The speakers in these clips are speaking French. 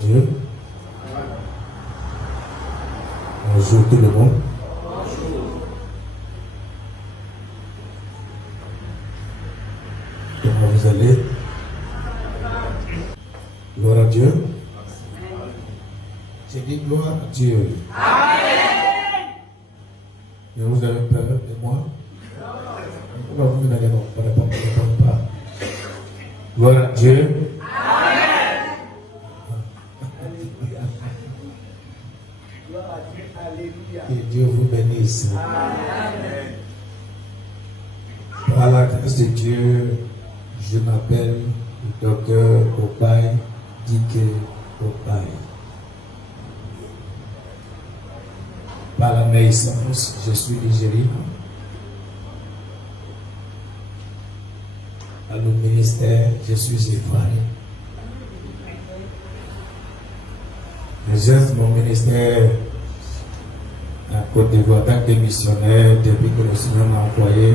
Dieu. Bonjour tout le monde. Comment vous allez? Gloire à Dieu. J'ai dit gloire à Dieu. Amen. Mais vous avez peur de moi? Pourquoi vous n'allez pas? Gloire à Dieu. Amen. Que Dieu vous bénisse. Amen. Par la grâce de Dieu, je m'appelle le docteur Opaï Dike Opaï. Par la naissance, je suis nigérien. Par le ministère, je suis ivoirien. J'exerce mon ministère à Côte d'Ivoire en tant que missionnaire depuis que le Seigneur m'a envoyé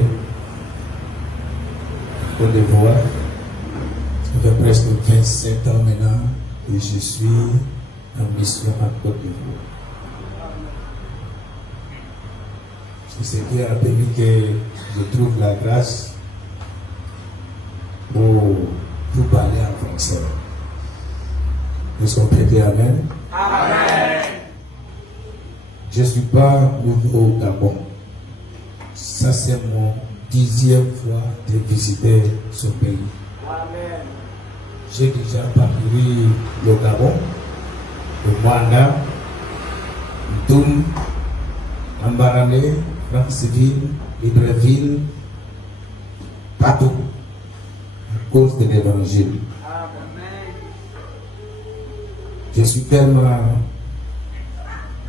à Côte d'Ivoire. Ça fait presque 27 ans maintenant que je suis en mission à Côte d'Ivoire. C'est ce qui a permis que je trouve la grâce pour parler en français. Est-ce qu'on peut dire Amen? Amen. Je ne suis pas nouveau au Gabon. Ça, c'est mon 10e fois de visiter ce pays. Amen. J'ai déjà parcouru le Gabon, le Rwanda, Ndoum, Ambarane, Franceville, Libreville, partout, à cause de l'évangile. Je suis tellement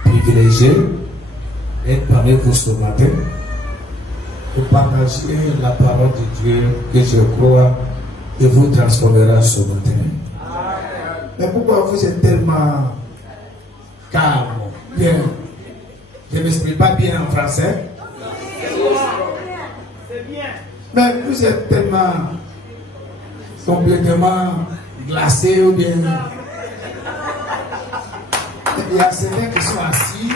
privilégié d'être parmi vous ce matin pour partager la parole de Dieu que je crois que vous transformera ce matin. Amen. Mais pourquoi vous êtes tellement calme, bien? Je ne m'exprime pas bien en français. C'est bien. Mais vous êtes tellement complètement glacé ou bien. Il y a certains qui sont assis.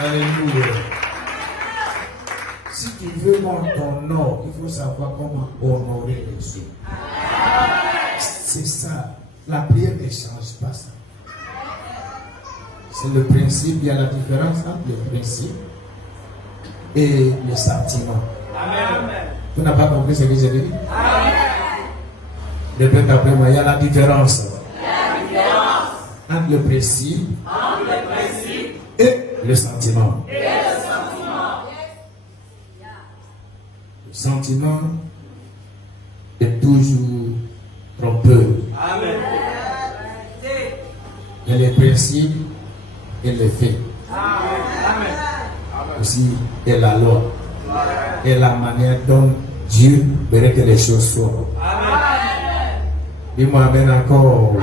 Alléluia. Si tu veux mon honneur, il faut savoir comment honorer les autres. C'est ça. La prière ne change pas ça. C'est le principe. Il y a la différence entre le principe et le sentiment. Amen. Tu n'as pas compris ce que j'ai dit? Amen. Répète après moi, il y a la différence. Entre le principe et le sentiment. Le sentiment est toujours trompeur. Amen. Et les principes et les faits. Amen. Aussi, et la loi. Et la manière dont Dieu veut que les choses soient. Amen. Dis-moi Amen encore.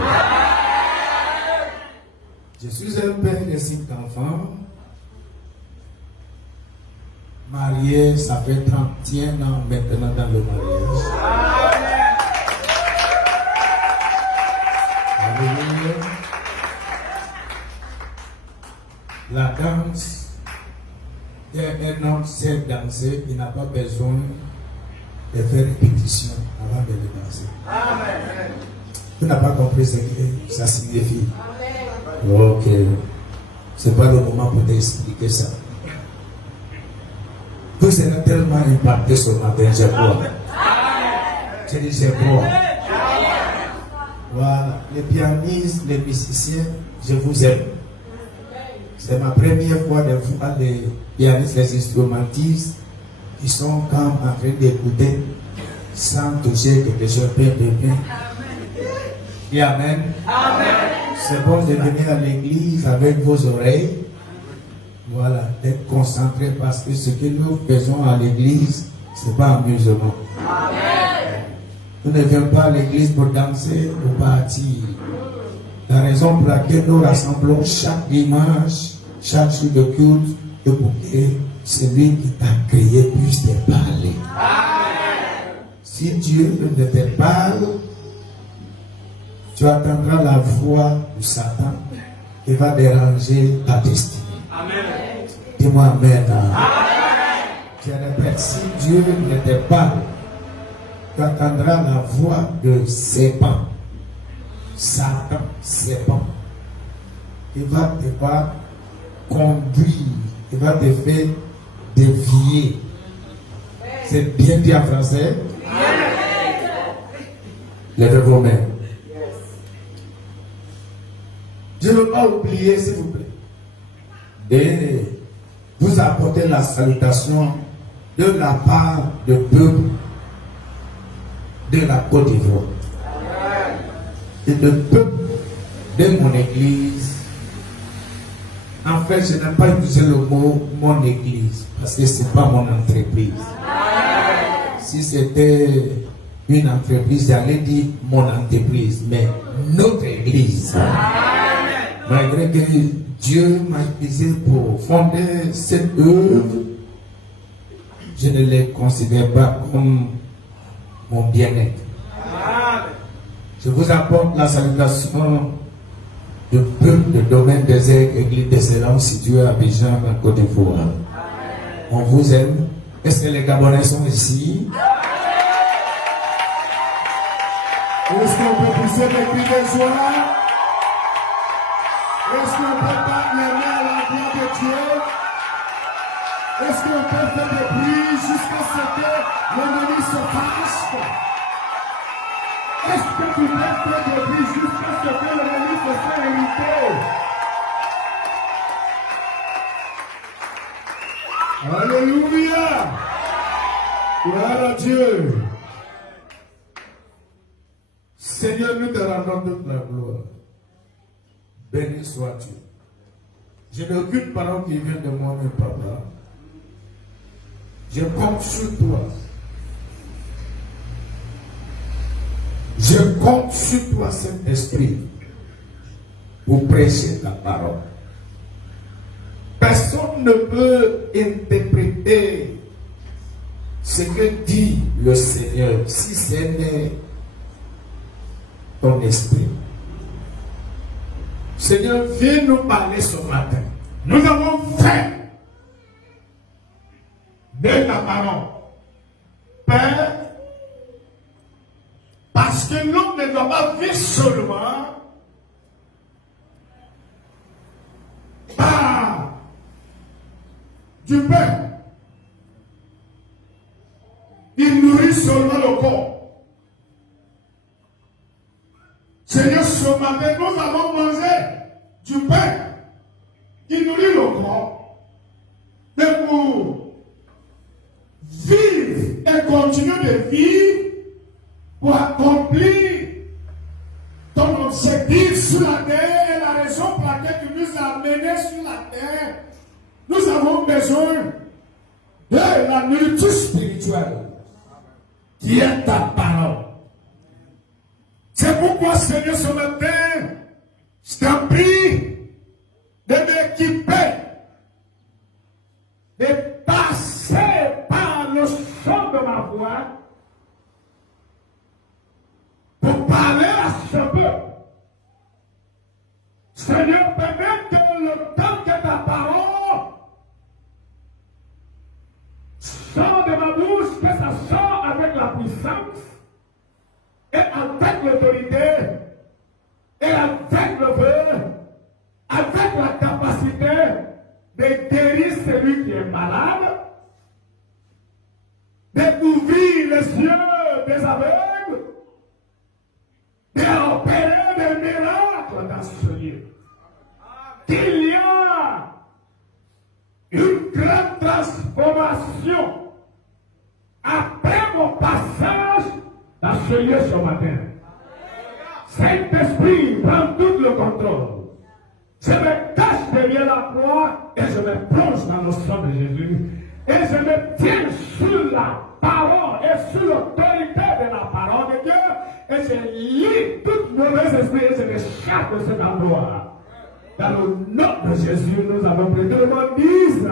Je suis un père de 5 enfants. Marié, ça fait 31 ans maintenant dans le mariage. Alléluia. La danse, un homme sait danser, il n'a pas besoin de faire répétition avant de le danser. Amen. Tu n'as pas compris ce que ça signifie. Amen. Ok. C'est pas le moment pour t'expliquer ça. Tout sera tellement impacté ce matin, je crois. Je dis je crois. Voilà. Les pianistes, les musiciens, je vous aime. C'est ma première fois de voir les pianistes, les instrumentistes qui sont comme en train d'écouter sans toucher quelque chose de bien. Et Amen. Amen. C'est bon de venir à l'église avec vos oreilles. Voilà, d'être concentré parce que ce que nous faisons à l'église, c'est pas amusement. Amen. Nous ne venons pas à l'église pour danser ou partir. La raison pour laquelle nous rassemblons chaque dimanche, chaque jour de culte, est pour que celui qui t'a créé puisse te parler. Amen. Si Dieu ne te parle, tu attendras la voix de Satan qui va déranger ta destinée. Amen. Dis-moi Amen. Je répète, si Dieu ne te parle, tu attendras la voix de Satan. Satan, Satan. Il va te conduire, il va te faire dévier. C'est bien dit en français. Levez vos mains. Je ne veux pas oublier, s'il vous plaît, de vous apporter la salutation de la part du peuple de la Côte d'Ivoire et du peuple de mon église. En fait, je n'aime pas utiliser le mot mon église parce que ce n'est pas mon entreprise. Si c'était une entreprise, j'allais dire mon entreprise, mais notre église. Malgré que Dieu m'a utilisé pour fonder cette œuvre, je ne les considère pas comme mon bien-être. Je vous apporte la salutation du peuple de domaine désert, église d'excellence située à Abidjan, en Côte d'Ivoire. On vous aime. Est-ce que les Gabonais sont ici? Est-ce qu'on peut pousser des cris de joie? Est-ce qu'on peut battre les mains à la gloire de Dieu? Est-ce qu'on peut faire des bruits jusqu'à ce que l'ennemi se fâche? Est-ce que tu peux faire des bruits jusqu'à ce que l'ennemi se fasse irriter? Alléluia! Gloire à Dieu! Seigneur, nous te rendons toute la gloire. Béni sois-tu. Je n'ai aucune parole qui vient de moi, mais Papa. Je compte sur toi. Je compte sur toi, Saint-Esprit, pour prêcher ta parole. Personne ne peut interpréter ce que dit le Seigneur si ce n'est ton esprit. Seigneur, viens nous parler ce matin. Nous avons faim de ta parole. Père, parce que l'homme ne doit pas vivre seulement par du pain. Il nourrit seulement le corps. Seigneur, ce matin, nous avons mangé du pain qui nourrit le corps. Mais pour vivre et continuer de vivre, pour accomplir ton objectif sur la terre et la raison pour laquelle tu nous as menés sur la terre, nous avons besoin de la nourriture spirituelle qui est ta parole. C'est pourquoi, Seigneur, ce matin, je t'en prie de m'équiper, de passer par le son de ma voix pour parler à ce peuple. Seigneur, permets que le temps que ta parole sort de ma bouche, que ça sort avec la puissance et avec l'autorité et avec le feu, avec la capacité de guérir celui qui est malade, d'ouvrir les yeux des aveugles, d'opérer des miracles dans ce lieu. Qu'il y a une grande transformation après mon passage dans ce lieu ce matin. Saint-Esprit, prends tout le contrôle. Je me cache derrière la croix et je me plonge dans le sang de Jésus. Et je me tiens sur la parole et sur l'autorité de la parole de Dieu. Et je lis toute mauvaise esprit et je me chasse de cet endroit. Dans le nom de Jésus, nous avons prié. Tout le monde dise.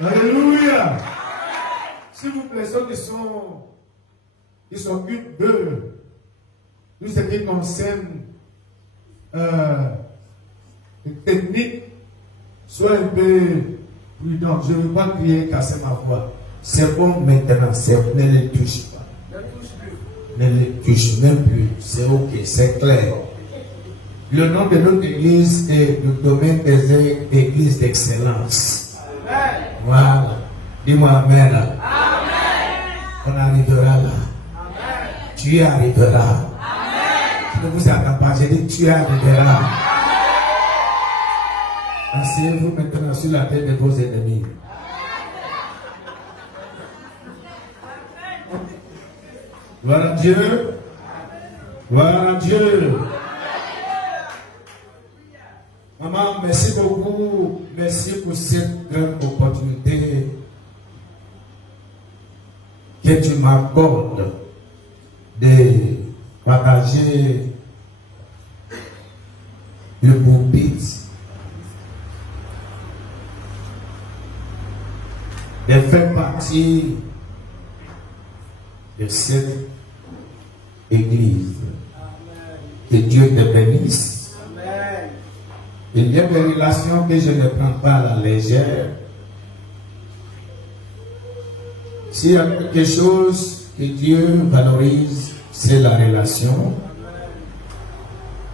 Alléluia. S'il vous plaît, ceux qui s'occupent de tout ce qui concerne les techniques, soyez un peu prudents. Je ne veux pas crier, casser ma voix. C'est bon maintenant, ne les touche pas. Ne les touche même plus. C'est ok, c'est clair. Le nom de notre église est le domaine des églises d'excellence. Voilà. Dis-moi Amen. Amen. On arrivera là. Amen. Tu y arriveras. Amen. Je ne vous attends pas, j'ai dit tu y arriveras. Asseyez-vous maintenant sur la tête de vos ennemis. Gloire à Dieu. Gloire à Dieu. Maman, merci beaucoup. Merci pour cette grande opportunité que tu m'accordes de partager le pulpit, de faire partie de cette église. Que Dieu te bénisse. Amen. Il y a des relations que je ne prends pas à la légère. S'il y a quelque chose que Dieu valorise, c'est la relation.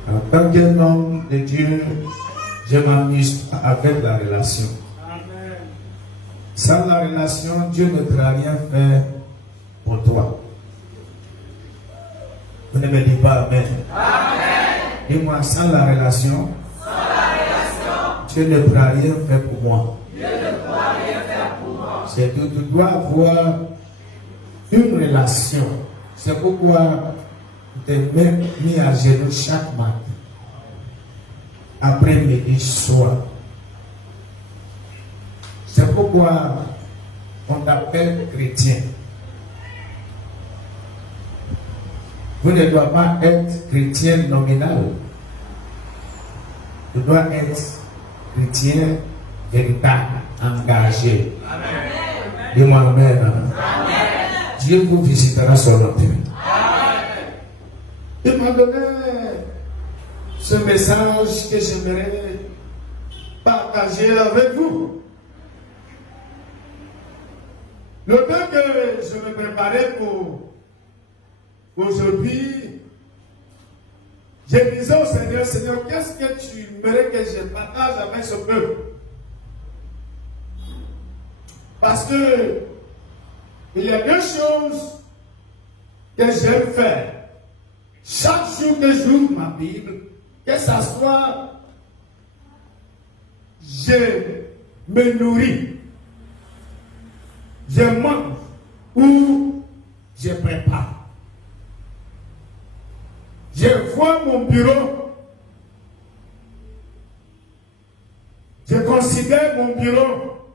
En tant qu'un homme de Dieu, je m'amuse avec la relation. Sans la relation, Dieu ne pourra rien faire pour toi. Vous ne me dites pas Amen. Amen. Dis-moi, sans la relation, Dieu ne pourra rien faire pour moi. C'est que tu dois avoir une relation. C'est pourquoi tu t'es même mis à genoux chaque matin, après midi, soir. C'est pourquoi on t'appelle chrétien. Vous ne dois pas être chrétien nominal. Tu dois être chrétien véritable, engagé. Amen. Dis-moi Amen. Amen. Dieu vous visitera sur la terre. Il m'a donné ce message que j'aimerais partager avec vous. Le temps que je me préparais pour aujourd'hui, je disais au Seigneur, Seigneur, qu'est-ce que tu aimerais que je partage avec ce peuple? Parce que il y a deux choses que j'aime faire. Chaque jour que j'ouvre ma Bible, que ça soit, je me nourris, je mange ou je prépare. Je vois mon bureau, je considère mon bureau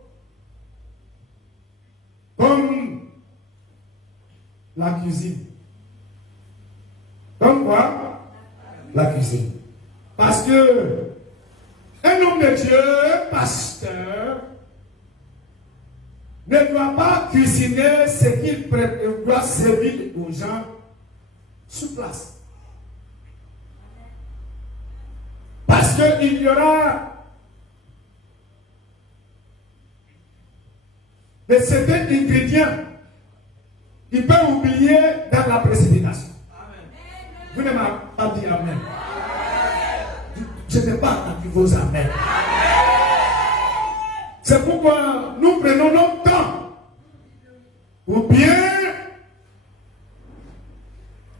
comme la cuisine. Comme quoi? La cuisine. Parce que un homme de Dieu, un pasteur, ne doit pas cuisiner ce qu'il doit servir aux gens sur place. Parce qu'il y aura de certains ingrédients qui peuvent oublier dans la précipitation. Amen. Vous ne m'avez pas dit Amen. Je n'ai pas entendu vos Amen. C'est pourquoi nous prenons notre temps pour bien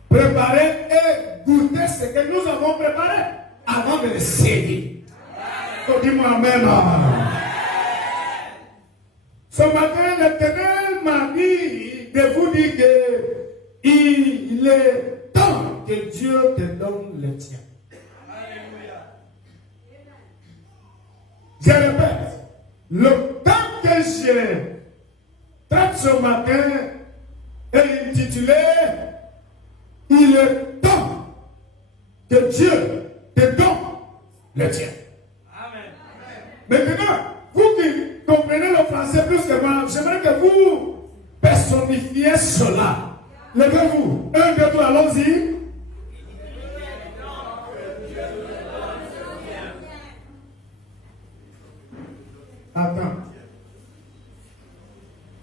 préparer et goûter ce que nous avons préparé avant de le servir. Dis-moi Amen. Ce matin, l'Éternel m'a dit de vous dire qu'il est temps que Dieu te donne le tien. Je répète, le temps que je traite ce matin est intitulé « Il est temps que Dieu te donne le tien ». Maintenant, vous qui comprenez le français plus que moi. J'aimerais que vous personnifiez cela. Levez-vous. 1, 2, 3, allons-y. Attends.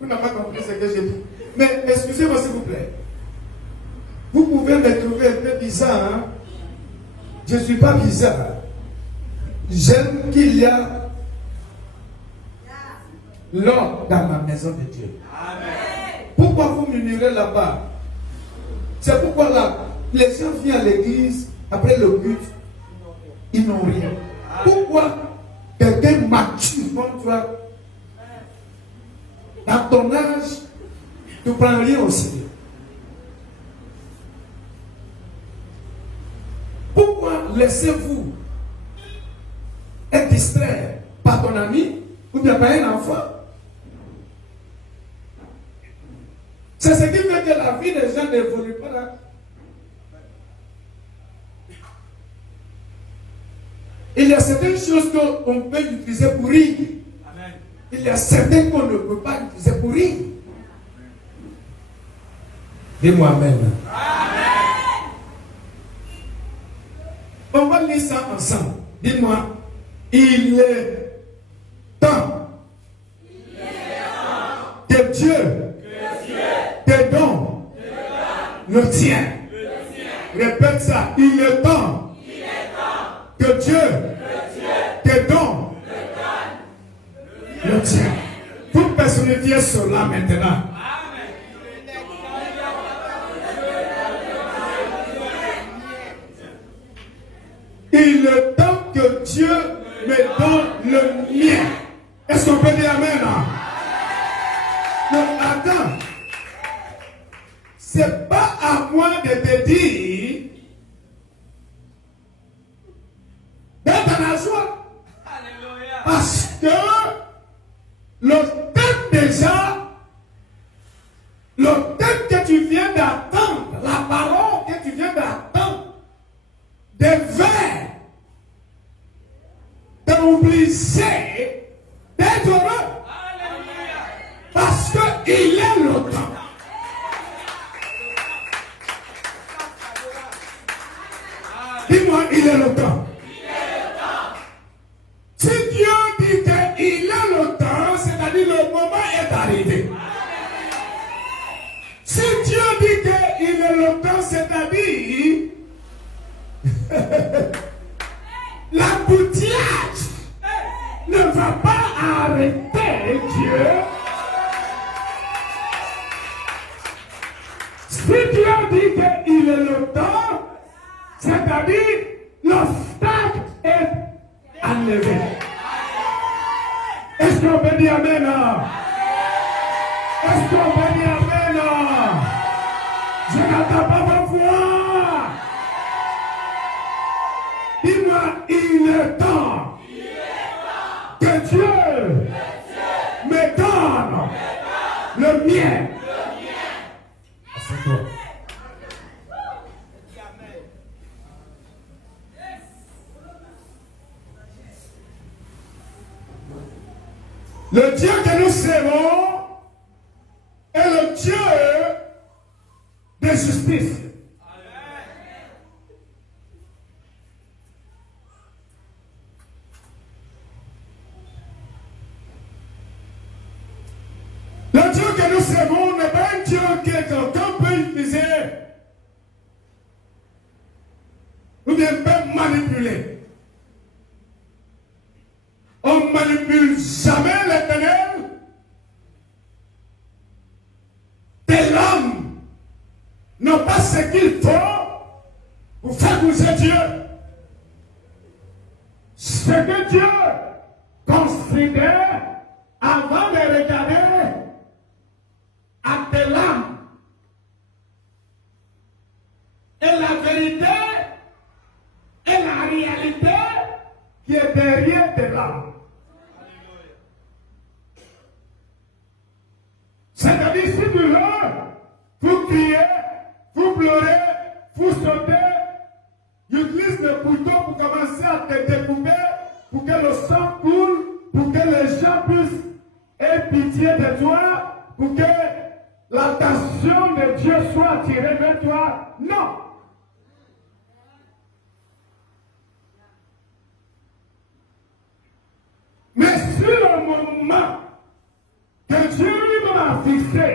Vous n'avez pas compris ce que j'ai dit. Mais excusez-moi s'il vous plaît. Vous pouvez me trouver un peu bizarre. Hein? Je ne suis pas bizarre. J'aime qu'il y a l'ordre dans ma maison de Dieu. Amen. Pourquoi vous murmurez là-bas? C'est pourquoi là, les gens viennent à l'église après le culte, ils n'ont rien. Pourquoi quelqu'un mature comme toi, dans ton âge, tu ne prends rien au Seigneur? Pourquoi laissez-vous être distrait par ton ami ou bien par un enfant? C'est ce qui fait que la vie des gens n'évolue pas là. Il y a certaines choses qu'on peut utiliser pour rire. Amen. Il y a certaines qu'on ne peut pas utiliser pour rire. Dis-moi Amen. Amen. On va lire ça ensemble. Dis-moi, il est temps que Dieu te donne le tien. Répète ça. Il est temps que Dieu te donne le tien. Vous personnifiez cela maintenant. Il est temps que Dieu me donne le mien. Est-ce qu'on peut dire Amen? Non, attends. C'est pas à moi de te dire d'être dans la joie. Alléluia. Parce que le temps déjà, le temps que tu viens d'attendre, la parole que tu viens d'attendre, devait t'obliger d'être heureux. Alléluia. Parce qu'il est le temps. Dis-moi, il est le temps. Si Dieu dit qu'il est le temps, c'est-à-dire le moment est arrivé. Si Dieu dit qu'il est le temps, c'est-à-dire l'embouteillage ne va pas arrêter Dieu. Si Dieu dit qu'il est le temps, c'est-à-dire l'obstacle est enlevé. Est-ce qu'on peut dire Amen? Est-ce qu'on peut dire Amen? Je n'entends pas ma voix. Dis-moi, il est temps que Dieu me donne le mien. C'est toi. Le Dieu que nous servons est le Dieu de justice. Le Dieu que nous servons n'est pas un Dieu que quelqu'un peut utiliser ou bien peut manipuler. On ne manipule jamais l'Éternel. Tes l'homme n'ont pas ce qu'il faut pour faire bouger Dieu. Ce que Dieu considère avant de regarder à tes l'âme et la vérité et la réalité qui est derrière tes l'âme. C'est-à-dire, si tu veux, vous criez, vous pleurez, vous sautez, utilise le couteau pour commencer à te découper, pour que le sang coule, pour que les gens puissent être pitié de toi pour que l'attention de Dieu soit attirée vers toi. Non. Mais sur le moment que Dieu lui m'a fixé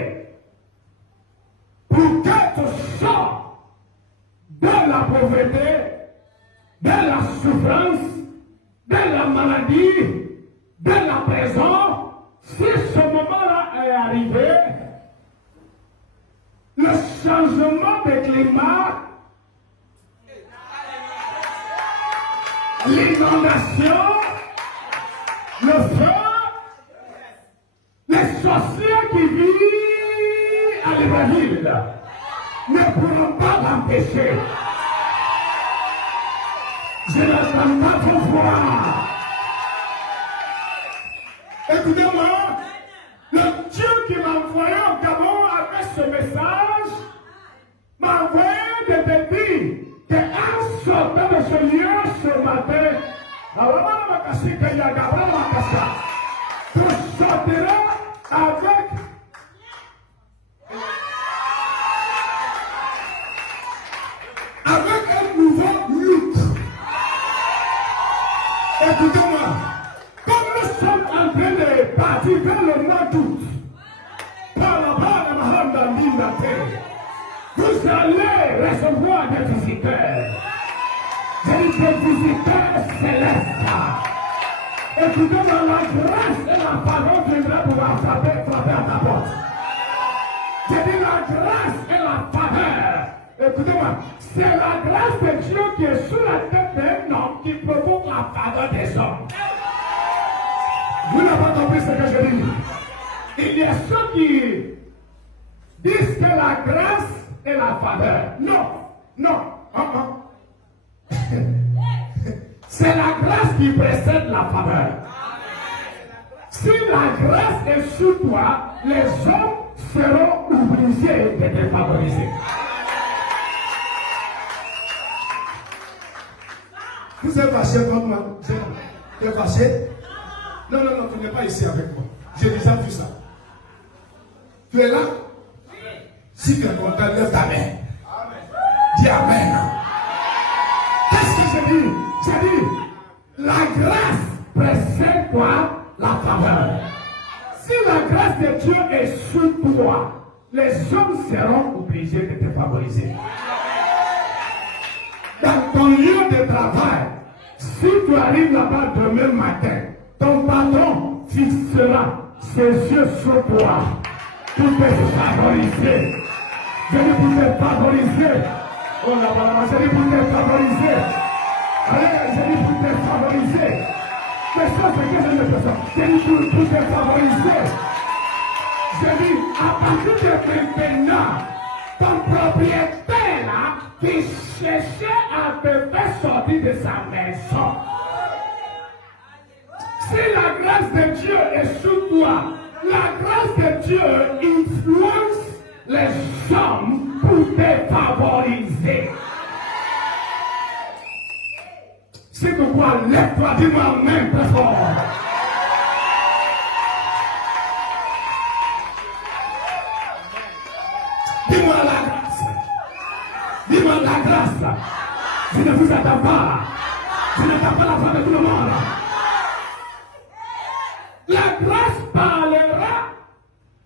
pour que tu sors de la pauvreté, de la souffrance, de la maladie, de la prison, si ce moment-là est arrivé, le changement de climat, l'inondation, le feu, les sorciers qui vivent à Libreville ne pourront pas l'empêcher. Je n'attends pas ton voir. Écoutez-moi, le Dieu qui m'a envoyé au Gabon avec ce message m'a envoyé de te dire qu'en sortant de ce lieu ce matin, tu sortiras avec un nouveau look. Écoutez-moi, comme nous sommes en train de partir vers le mois d'août, par la part de Maham vous allez recevoir des visiteurs. Des visiteurs célestes. Écoutez-moi, la grâce et la parole viendra pouvoir frapper à ta porte. J'ai dit la grâce et la faveur. Écoutez-moi, c'est la grâce de Dieu qui est sur la tête d'un homme qui provoque la faveur des hommes. Vous n'avez pas compris ce que je dis. Il y a ceux qui disent que la grâce et la faveur. Non, non, c'est la grâce qui précède la faveur. Si la grâce est sur toi, les hommes seront obligés de te favoriser. Vous êtes fâché contre moi? Tu es fâché? Non, non, non, tu n'es pas ici avec moi. J'ai déjà vu ça. Tu es là? Si tu es content, lève ta main. Dis Amen. Qu'est-ce que j'ai dit? J'ai dit, la grâce précède quoi? La faveur. Si la grâce de Dieu est sur toi, les hommes seront obligés de te favoriser. Dans ton lieu de travail, si tu arrives là-bas demain matin, ton patron fixera ses yeux sur toi pour te favoriser. Je dis pour te favoriser. Oh là là, je dis pour te favoriser. Allez, je dis pour te favoriser. Mais ça, c'est que je ne fais ça. Je dis pour te favoriser. Je dis, à partir de maintenant, ton propriétaire là, qui cherchait à te faire sortir de sa maison. Si la grâce de Dieu est sur toi, la grâce de Dieu influence les hommes pour te favoriser. C'est pourquoi lève-toi, dis-moi Amen très fort. Dis-moi la grâce. Dis-moi la grâce. Je ne vous attends pas. Je n'attends pas la fin de tout le monde. La grâce parlera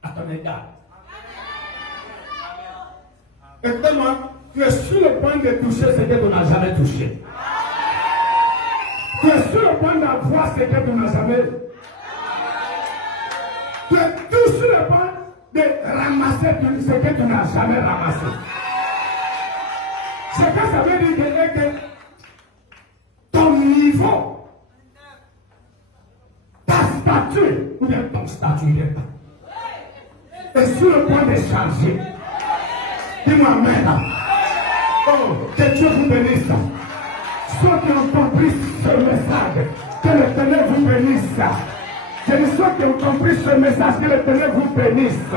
à ton égard. Écoutez-moi, tu es sur le point de toucher ce que tu n'as jamais touché. Tu es sur le point d'avoir ce que tu n'as jamais. Tu es tout sur le point de ramasser ce que tu n'as jamais ramassé. Ce que ça veut dire que ton niveau, ta statue, ou bien ton statut est sur le point de changer. Dis-moi Amen. Oh, que Dieu vous bénisse. Ceux qui ont compris ce message, que l'Éternel vous bénisse. Je dis ceux qui ont compris ce message, que l'Éternel vous bénisse.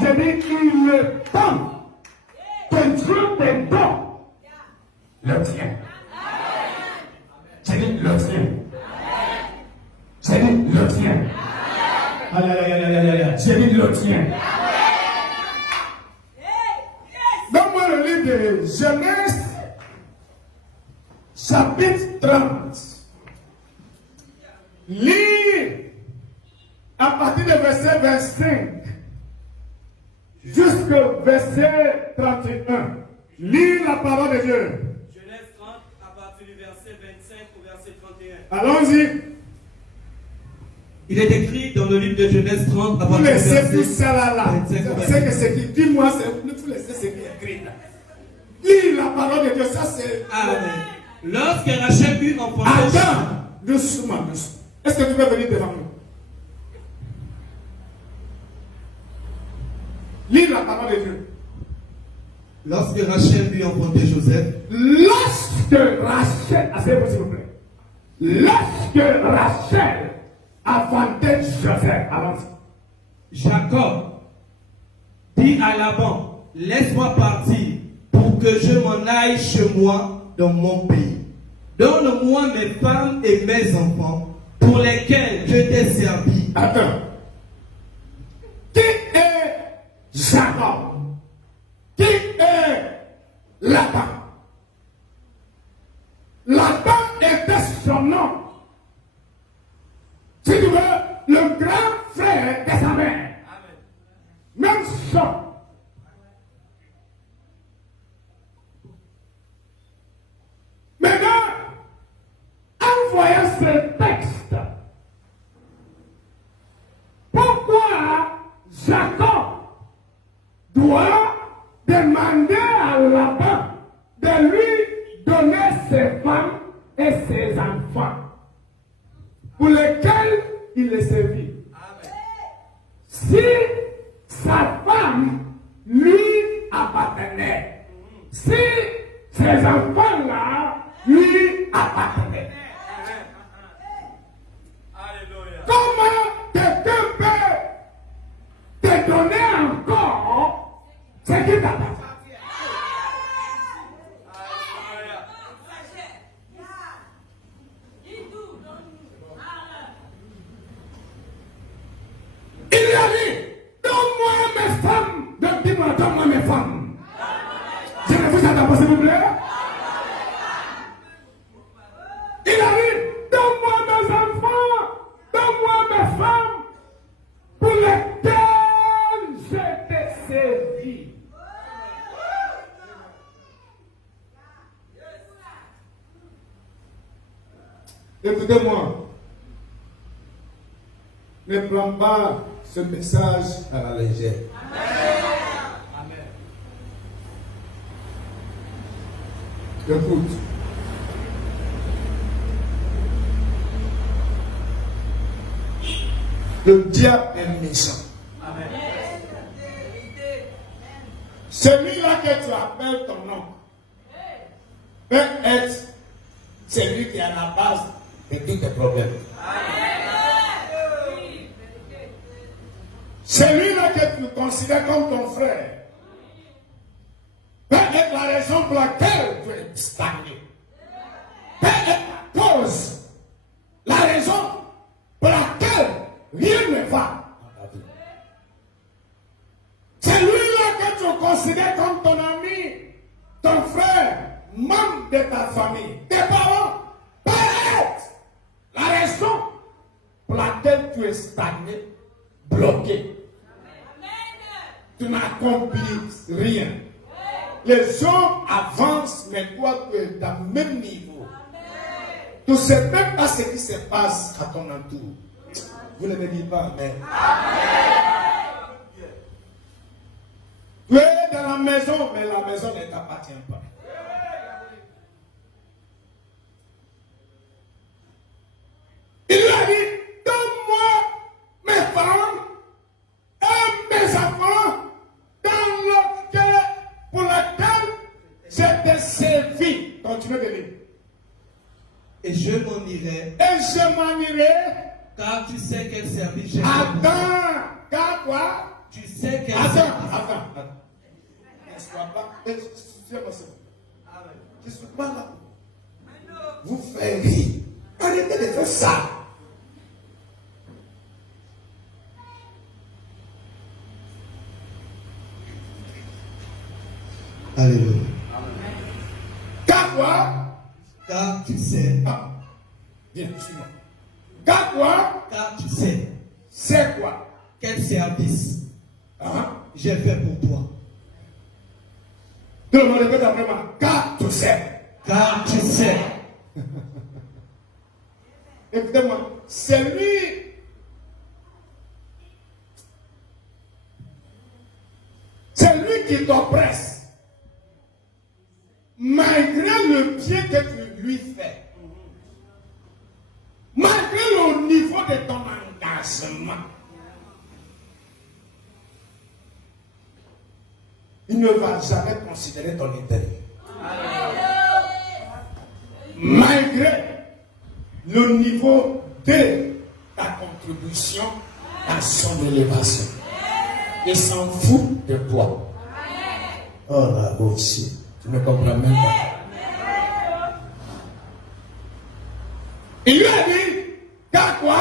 Je dis, il est temps que Dieu te donne le tien. Je dis le tien. Je dis le tien. Jérémie le tient. Donne-moi le livre de Genèse, chapitre 30. Lis à partir du verset 25 jusqu'au verset 31. Lis la parole de Dieu. Genèse 30 à partir du verset 25 au verset 31. Allons-y. Il est écrit dans le livre de Genèse 30 à Vous partir du laissez verset tout ça là. 25 au C'est verset que c'est qui. Dis-moi, vous laissez ce qui est écrit là. Lis la parole de Dieu. Ça c'est. Amen. Lorsque Rachel eut enfanté. Attends, doucement. Est-ce que tu peux venir devant nous? Lis la parole de Dieu. Lorsque Rachel eut enfanté Joseph. Lorsque Rachel, asseyez-vous s'il vous plaît. Lorsque Rachel enfantait Joseph, allons-y. Jacob dit à Laban, laisse-moi partir pour que je m'en aille chez moi dans mon pays. Donne-moi mes femmes et mes enfants pour lesquels je t'ai servi. Attends. Qui est Jacob? Qui est Laban? Laban était son nom. Si tu veux, le grand frère de sa mère. Même son. Maintenant, en voyant ce texte, pourquoi Jacob doit demander à Laban de lui donner ses femmes et ses enfants pour lesquels il les servit? Si sa femme lui appartenait, si ces enfants-là lui appartenaient, comment quelqu'un peut te donner encore ce qui t'appartient? Il a dit, donne-moi mes femmes. Dis-moi, donne-moi mes femmes. Je ne vous attends pas, s'il vous plaît. Il a dit, donne-moi mes enfants, donne-moi mes femmes, pour lesquelles je t'ai servi. Écoutez-moi, ne prends pas ce message à la légère. Amen. Écoute. Le diable est méchant. Amen. Celui-là que tu appelles ton nom peut être celui qui est à la base de tous tes problèmes. Celui-là que tu considères comme ton frère peut être la raison pour laquelle tu es stagné. Peut être la cause, la raison pour laquelle rien ne va dans ta vie. Celui-là que tu considères comme ton ami, ton frère, membre de ta famille, tes parents, peut être la raison pour laquelle tu es stagné, bloqué. Tu n'accomplis rien. Les hommes avancent, mais toi, tu es à même niveau. Tu ne sais même pas ce qui se passe à ton entour. Vous ne me dites pas amen. Tu es dans la maison, mais la maison ne t'appartient pas. Il lui a dit, donne-moi mes femmes et mes enfants pour laquelle je t'ai servi. Continuez de lire. Et je m'en irai. Et je m'en irai. Car tu sais quel service j'ai. Attends. Car quoi? Tu sais quel Attends. service. Ne sois pas. Je ne suis pas là. Vous faites rire. Arrêtez de faire ça. Alléluia. Car quoi? Car tu sais. Ah, bien, suis-moi. Car quoi? Car tu sais. C'est quoi? Quel service j'ai fait pour toi. Tout le monde répète après moi. Car tu sais. Car tu sais. Écoutez-moi, c'est lui. C'est lui qui t'oppresse. Malgré le bien que tu lui fais. Malgré le niveau de ton engagement. Il ne va jamais considérer ton intérêt. Malgré le niveau de ta contribution à son élévation. Il s'en fout de toi. Oh là aussi, tu ne comprends même pas. Il lui a dit, car quoi?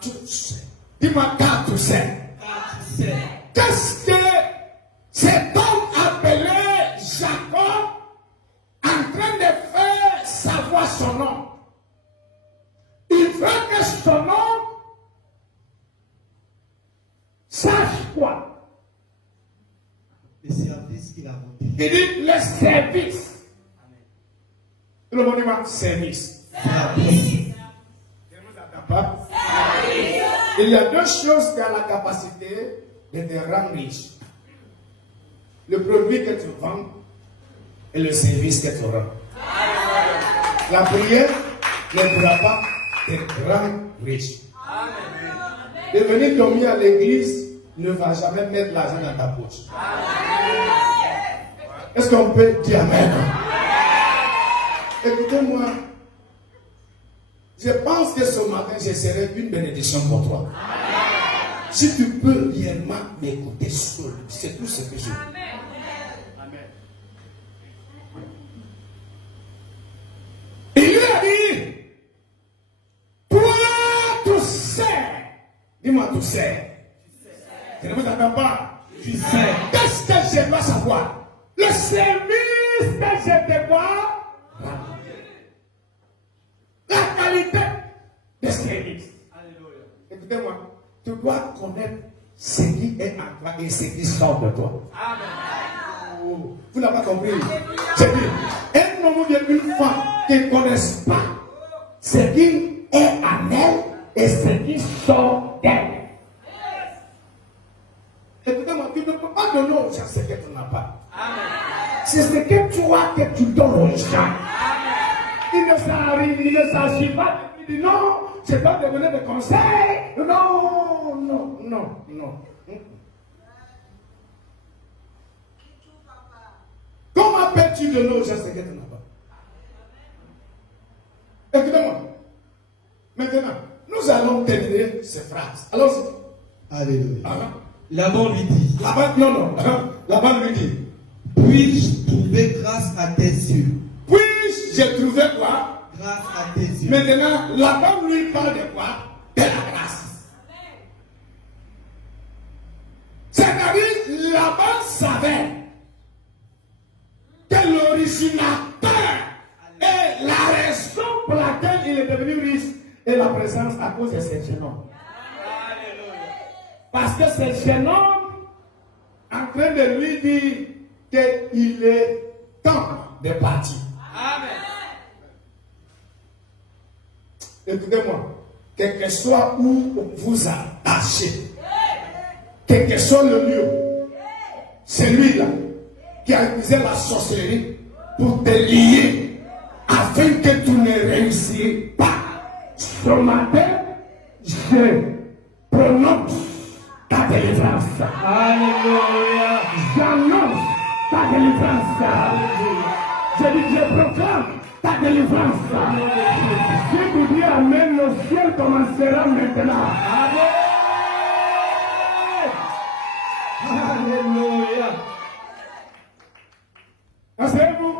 Tu sais. Dis-moi, car tu sais. Car tu sais. Qu'est-ce que cet homme appelé Jacob en train de faire savoir son nom? Il veut que son nom sache quoi? Le service qu'il a rendu. Il dit le service. Tout le monde dit service. Service. Je ne vous attends pas. Il y a deux choses qui ont la capacité de te rendre riche. Le produit que tu vends et le service que tu rends. La prière ne pourra pas te rendre riche. Devenir dormir à l'église ne va jamais mettre l'argent dans ta poche. Est-ce qu'on peut dire amen? Écoutez-moi. Je pense que ce matin, je serai une bénédiction pour toi. Si tu peux réellement m'écouter seul, c'est tout ce que je veux. Amen. Il lui a dit, toi, tu sais. Dis-moi, tu sais. Je ne vous attends pas. Tu sais. Qu'est-ce que je dois savoir? Le service que je te dois rendre. La qualité de service. Alléluia. Écoutez-moi, tu dois connaître ce qui est en toi et ce qui sort de toi. Amen. Oh, vous n'avez pas compris? C'est dit, un homme ou une femme qui ne connaissent pas ce qui est en elle et ce qui sort d'elle. Écoutez-moi, tu ne peux pas donner aux gens ce que tu n'as pas. C'est ce que tu as que tu donnes aux gens. Il ne s'agit pas de dire non, je dois te donner des conseils. Non, non, non, non. Comment peux-tu donner aux gens ce que tu n'as pas? Écoutez-moi. Maintenant, nous allons terminer ces phrases. Allons-y. Alléluia. Laban lui dit. Laban lui dit. Puis-je trouver grâce à tes yeux? Puis-je trouver quoi? Grâce à tes yeux. Maintenant, Laban lui parle de quoi? De la grâce. C'est-à-dire, Laban savait que l'originateur et la raison pour laquelle il est devenu riche est la présence à cause de ce jeune homme. Parce que ce jeune homme en train de lui dire qu'il est temps de partir. Amen. Écoutez-moi, quel que soit où on vous a attaché, quel que soit le lieu, c'est lui-là qui a utilisé la sorcellerie pour te lier afin que tu ne réussisses pas. Ce matin, je prononce ta délivrance. Alléluia. J'annonce ta délivrance. Je dis, je proclame ta délivrance. Si tu dis amen, le ciel commencera maintenant. Amen. Alléluia. Asseyez-vous.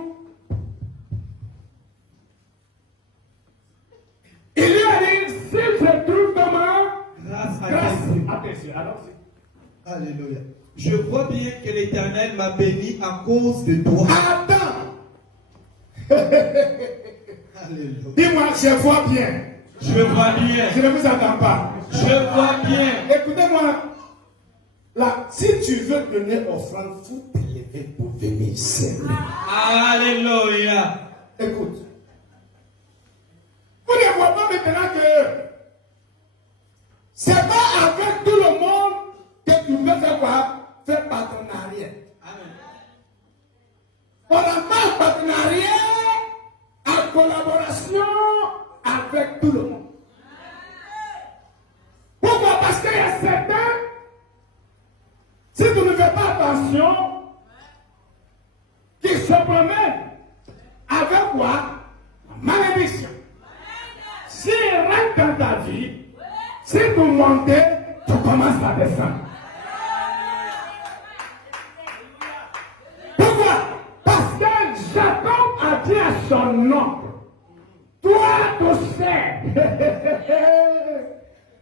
Il lui a dit, si je trouve comment, Grâce à grâce tes yeux. à tes yeux. Alors, Alléluia. Je vois bien que l'Éternel m'a béni à cause de toi. Attends. Alléluia. Dis-moi, je vois bien. Je vois bien. Je ne vous entends pas. Je vois bien. Écoutez-moi. Là, si tu veux donner offrande, il faut t'élever pour venir ici. Alléluia. Écoute. Vous ne voyez pas maintenant que c'est pas avec tout le monde que tu veux faire quoi? Faire partenariat. On a pas partenariat en collaboration avec tout le monde. Pourquoi? Parce qu'il y a certains, si tu ne fais pas attention, qui se promènent avec quoi? La malédiction. Si il rentre dans ta vie, si tu montes, tu commences à descendre. Pourquoi? Parce que Jacob a dit à son oncle, toi tu sais,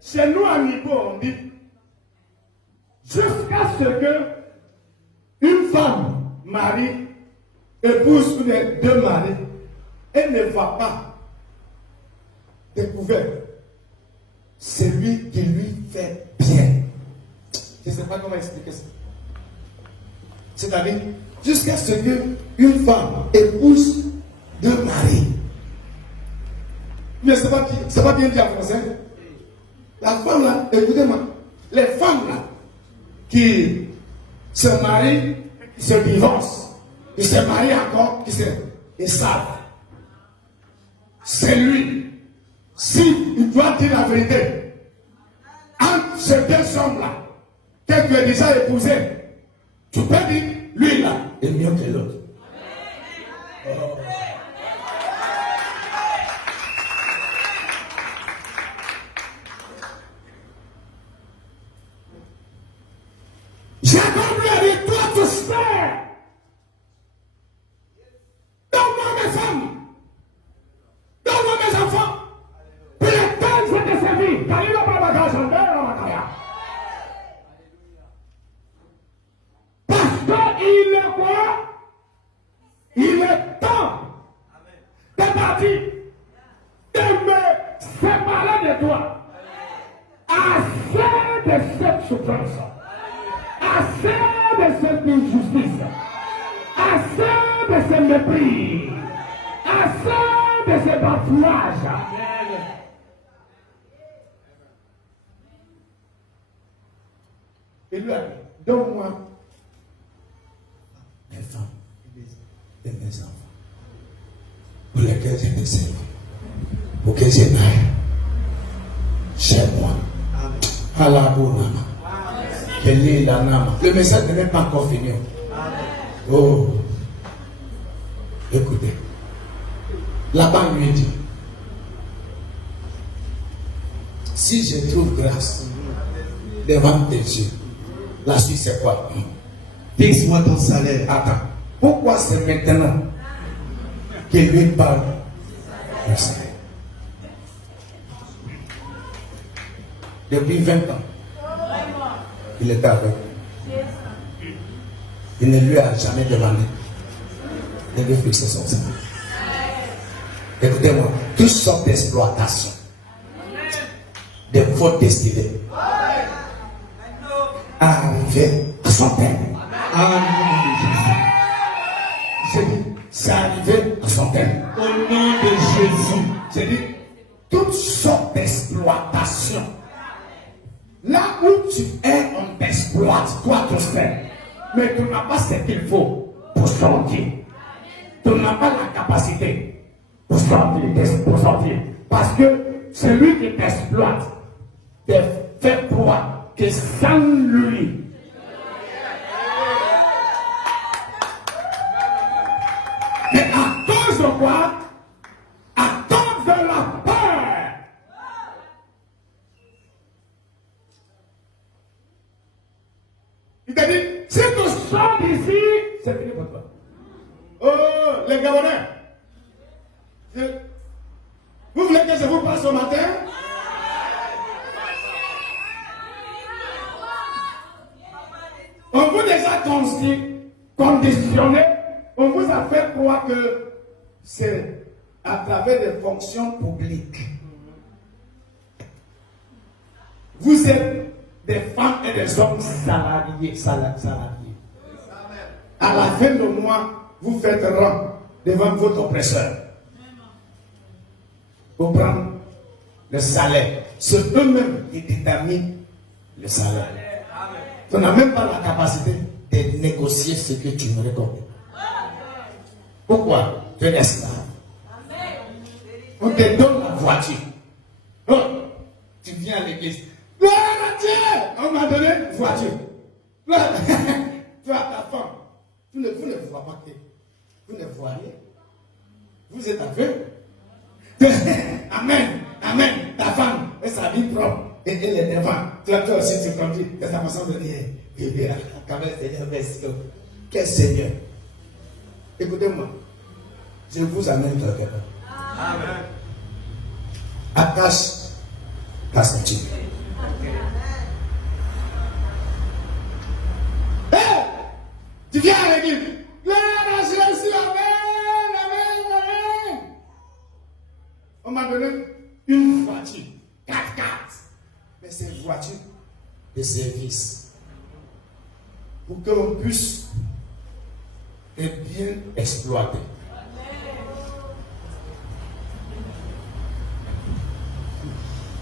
chez nous à Nibo on dit, jusqu'à ce que une femme marie, épouse ou les deux maris, elle ne va pas découvrir celui qui lui fait bien. Je ne sais pas comment expliquer ça. C'est-à-dire, jusqu'à ce qu'une femme épouse deux maris. Mais c'est pas bien dit en français. La femme là, écoutez-moi, les femmes là, qui se marient, qui se divorcent, qui se marient encore, ils savent. C'est lui. Si il doit dire la vérité, entre ces deux hommes-là, que tu as déjà épousé, tu peux dire, lui là est mieux que l'autre. Oh. Jacob lui a dit, toi tu sais, donne-moi mes femmes, donne-moi mes enfants. Je te servis. Parce qu'il est quoi? Il est temps de partir, de me séparer de toi. Assez de cette souffrance, assez de cette injustice, assez de ce mépris, assez de ce bafouage. Et lui a dit, donne-moi mes femmes et mes enfants, pour lesquels je me sers, pour que je n'aille chez moi. Alabounama. Le message n'est même pas encore fini. Oh, écoutez. Laban lui dit, si je trouve grâce devant tes yeux, la suite c'est quoi? Fixe-moi ton salaire. Attends. Pourquoi c'est maintenant qu'il lui parle du salaire? Depuis 20 ans, il est avec lui. Il ne lui a jamais demandé de lui fixer son salaire. Écoutez-moi, toutes sortes d'exploitation, de fautes destinées, arrivé à son terme. J'ai dit, c'est arrivé à son terme. Au nom de Jésus. J'ai dit, toutes sortes d'exploitation. Là où tu es, on t'exploite, toi tu sais. Mais tu n'as pas ce qu'il faut pour sortir. Tu n'as pas la capacité pour sortir. Parce que celui qui t'exploite te fait croire que sans lui, mais à cause de quoi? À cause de la peur. Il t'a dit, si tu sors d'ici, c'est fini pour toi. Oh, les Gabonais. Vous voulez que je vous passe au matin? On vous a déjà conditionné, on vous a fait croire que c'est à travers des fonctions publiques. Vous êtes des femmes et des hommes salariés. À la fin du mois, vous faites rang devant votre oppresseur pour prendre le salaire. C'est eux-mêmes qui déterminent le salaire. Tu n'as même pas la capacité de négocier ce que tu me recommandes. Pourquoi? Tu es esclave. On te donne la voiture. Oh, tu viens à l'église. Gloire à Dieu! On m'a donné une voiture. Tu as ta femme. Vous ne voyez pas que vous ne voyez. Vous êtes aveugle. Amen. Amen. Ta femme, elle s'habille propre. Et elle est devant. Toi aussi, tu conduis. C'est ta façon de dire. Bébé, quand même, Seigneur, merci. Quel Seigneur. Écoutez-moi. Je vous amène dans quelqu'un. Amen. Attache ta ceinture. Hey! Tu viens à l'église. Gloire à Jésus. Amen. Amen. Amen. On m'a donné une voiture. 4x4. Mais c'est une voiture de service. Pour que l'on puisse être bien exploité.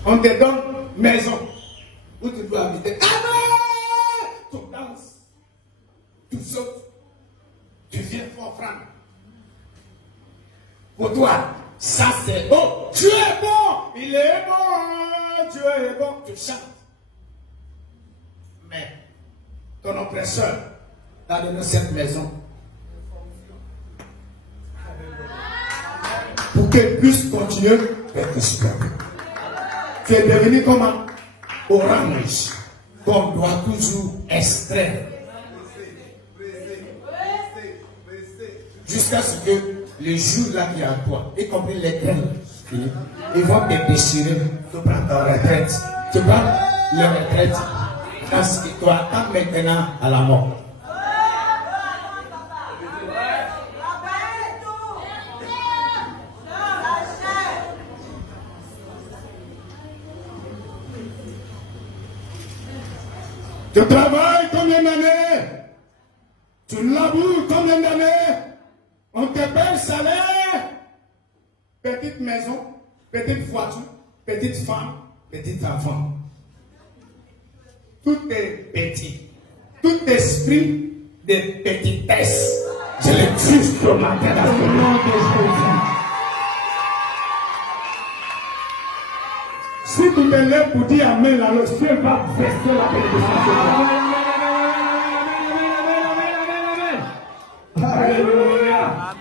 On te donne maison où tu dois habiter. Amen! Tu danses. Tu sautes. Tu viens pour offrande. Pour toi, ça c'est bon. Dieu est bon. Il est bon. Dieu est bon. Tu chantes. Mais ton oppresseur t'a donné cette maison pour qu'elle puisse continuer à être exploitée. Tu es devenu comment? Orange, qu'on doit toujours extraire. Jusqu'à ce que le jour là qui est à toi, y compris les graines, ils vont te déchirer. Tu prends ta retraite. Tu prends la retraite. Parce que tu attends maintenant à la mort. Tu travailles combien d'années? Tu laboures combien d'années? On te paie le salaire. Petite maison, petite voiture, petite femme, petit enfant. Tout est petit. Tout esprit de petitesse, je le tue ce matin dans le nom de Jésus. Si tu te lèves pour dire Amen, alors le ciel va verser la bénédiction. Alléluia.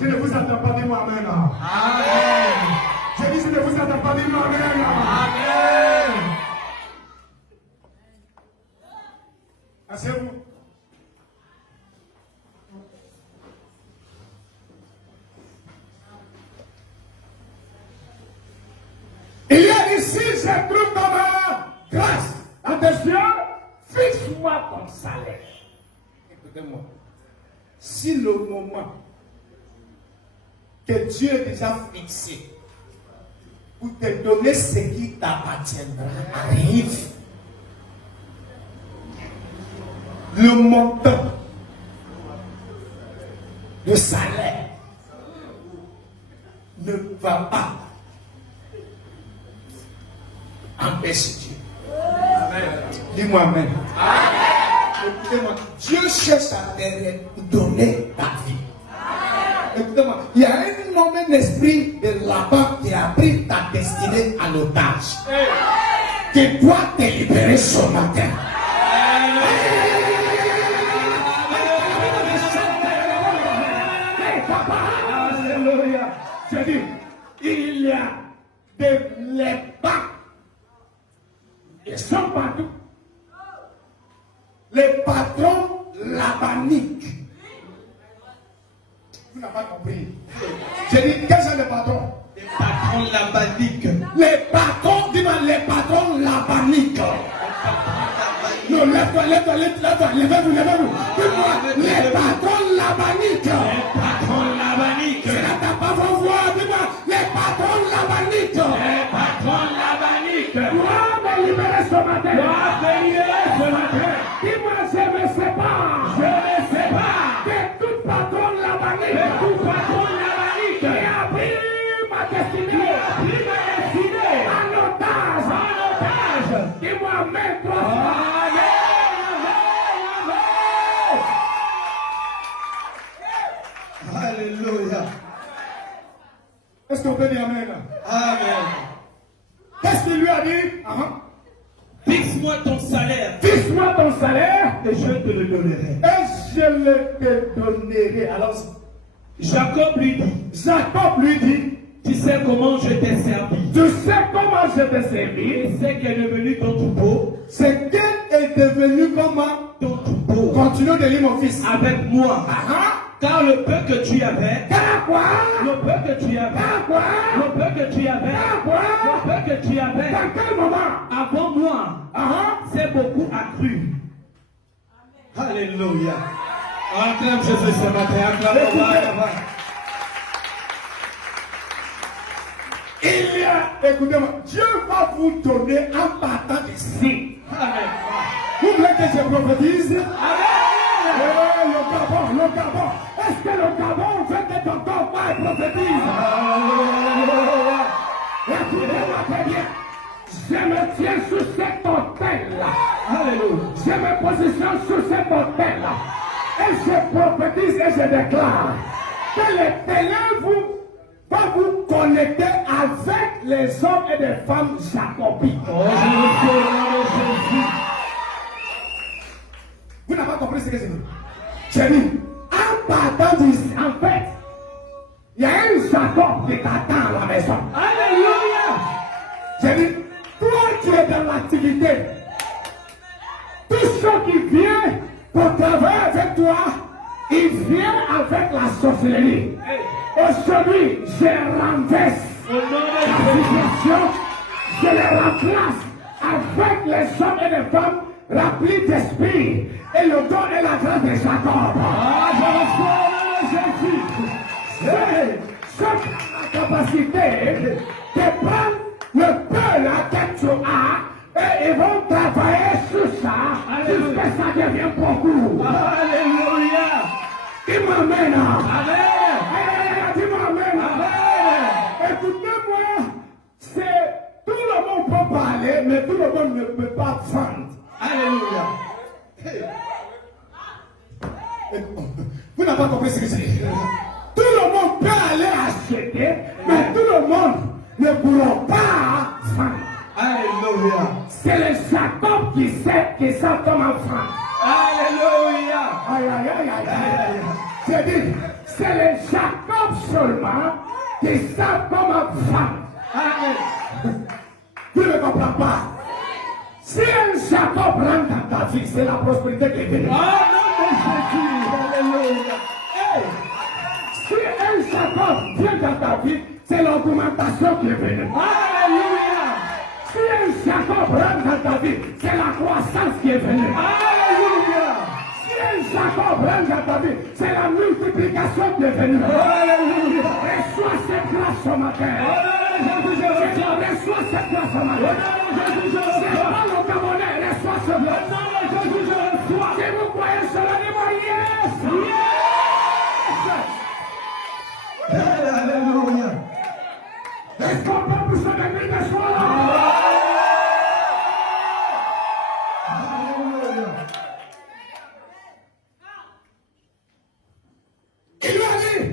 Je ne vous attends pas, dis-moi Amen. Amen. Je dis, je ne vous attends pas, dis-moi Amen. Amen. Asseyez-vous. Il y a ici, je trouve dans ma grâce. Attention, fixe-moi ton salaire. Écoutez-moi. Si le moment que Dieu est déjà fixé pour te donner ce qui t'appartiendra arrive, le montant de salaire ne va pas empêcher Dieu. Amen. Dis-moi Amen. Écoutez-moi, Dieu cherche à te donner ta vie. Écoutez-moi, il y a un énorme esprit de là-bas qui a pris ta destinée en otage. Tu dois te libérer ce matin. Alléluia. Je dis, il y a les bas. Ils sont partout. Les patrons labaniques. Vous n'avez pas compris. J'ai dit, quels sont les patrons? Les patrons labaniques. Les patrons, dis-moi, les patrons labaniques. Ne Non, lève-toi, levez-vous. Dis-moi, les patrons labaniques. C'est là ta pas vos voix, dis-moi, les patrons labaniques. Dois me libérer ce matin. Dis-moi, je me sépare. De toute patronne labanique. Qui a pris ma destinée. En otage. Dis-moi, mets-toi. Alléluia. Est-ce qu'on peut dire amen? Amen. Qu'est-ce qu'il lui a dit? Fixe-moi ton salaire Fixe-moi ton salaire et je te le donnerai. et je le te donnerai. Alors, Jacob lui dit, tu sais comment je t'ai servi. Tu sais comment je t'ai servi? Et c'est qu'est devenu ton troupeau. C'est qu'elle est devenue comment? Ton troupeau. Continue de lire mon fils. Avec moi. Car le peu que tu avais. Car quoi? Le peu que tu avais. Car quoi? Le peu que tu avais. Car quoi? Le peu que tu avais. Dans quel moment? Avant moi. C'est beaucoup accru. Alléluia. Acclame Jésus ce matin. Acclame. Il y a, écoutez-moi, Dieu va vous donner en partant d'ici. Amen. Vous voulez que je prophétise? Amen. Le Gabon. Est-ce que le Gabon fait que ton corps va prophétise? Écoutez-moi très bien. Je me tiens sur cet hôtel-là. Alléluia. Je me positionne sur cet hôtel-là. Et je prophétise et je déclare que les ténèbres va vous connecter avec les hommes et les femmes jacobites. Vous n'avez pas compris ce que j'ai dit? J'ai dit, en partant d'ici, en fait, il y a un Jacob qui t'attend à la maison. Alléluia. J'ai dit, toi qui es dans l'activité, tous ceux qui viennent pour travailler avec toi, ils viennent avec la sorcellerie. Aujourd'hui, je renverse la situation, je les remplace avec les hommes et les femmes remplis d'esprit et le don et la grâce de Jacob. Je reçois la capacité de prendre le peu là que tu as et ils vont travailler sur ça jusqu'à ce que ça devienne beaucoup. Alléluia. Dis-moi amen. Amen. Dis-moi amen. Écoutez-moi, c'est tout le monde peut parler, mais tout le monde ne peut pas vendre. Alléluia. Vous n'avez pas compris ce que c'est. Tout le monde peut aller acheter, mais tout le monde ne pourra pas vendre. Alléluia. C'est le Jacob qui sait comment vendre. Alléluia. Aïe, aïe, aïe, aïe, aïe. C'est dit, c'est le Jacob seulement qui sait comment vendre. Amen. Vous ne comprenez pas. Si un Jacob rentre dans ta vie, c'est la prospérité qui est venue. Alléluia. Si un Jacob vient dans ta vie, c'est l'augmentation qui est venue. Alléluia. Si un Jacob rentre dans ta vie, c'est la croissance qui est venue. Alléluia. Si un Jacob rentre dans ta vie, c'est la multiplication qui est venue. Alléluia. Reçois cette grâce ce matin. Reçois cette grâce ce matin. C'est pas le Gabonais, reçois ce matin. Si vous croyez cela, dis-moi yes. Alléluia. Est-ce qu'on peut plus se mettre de soi là? Il lui a dit,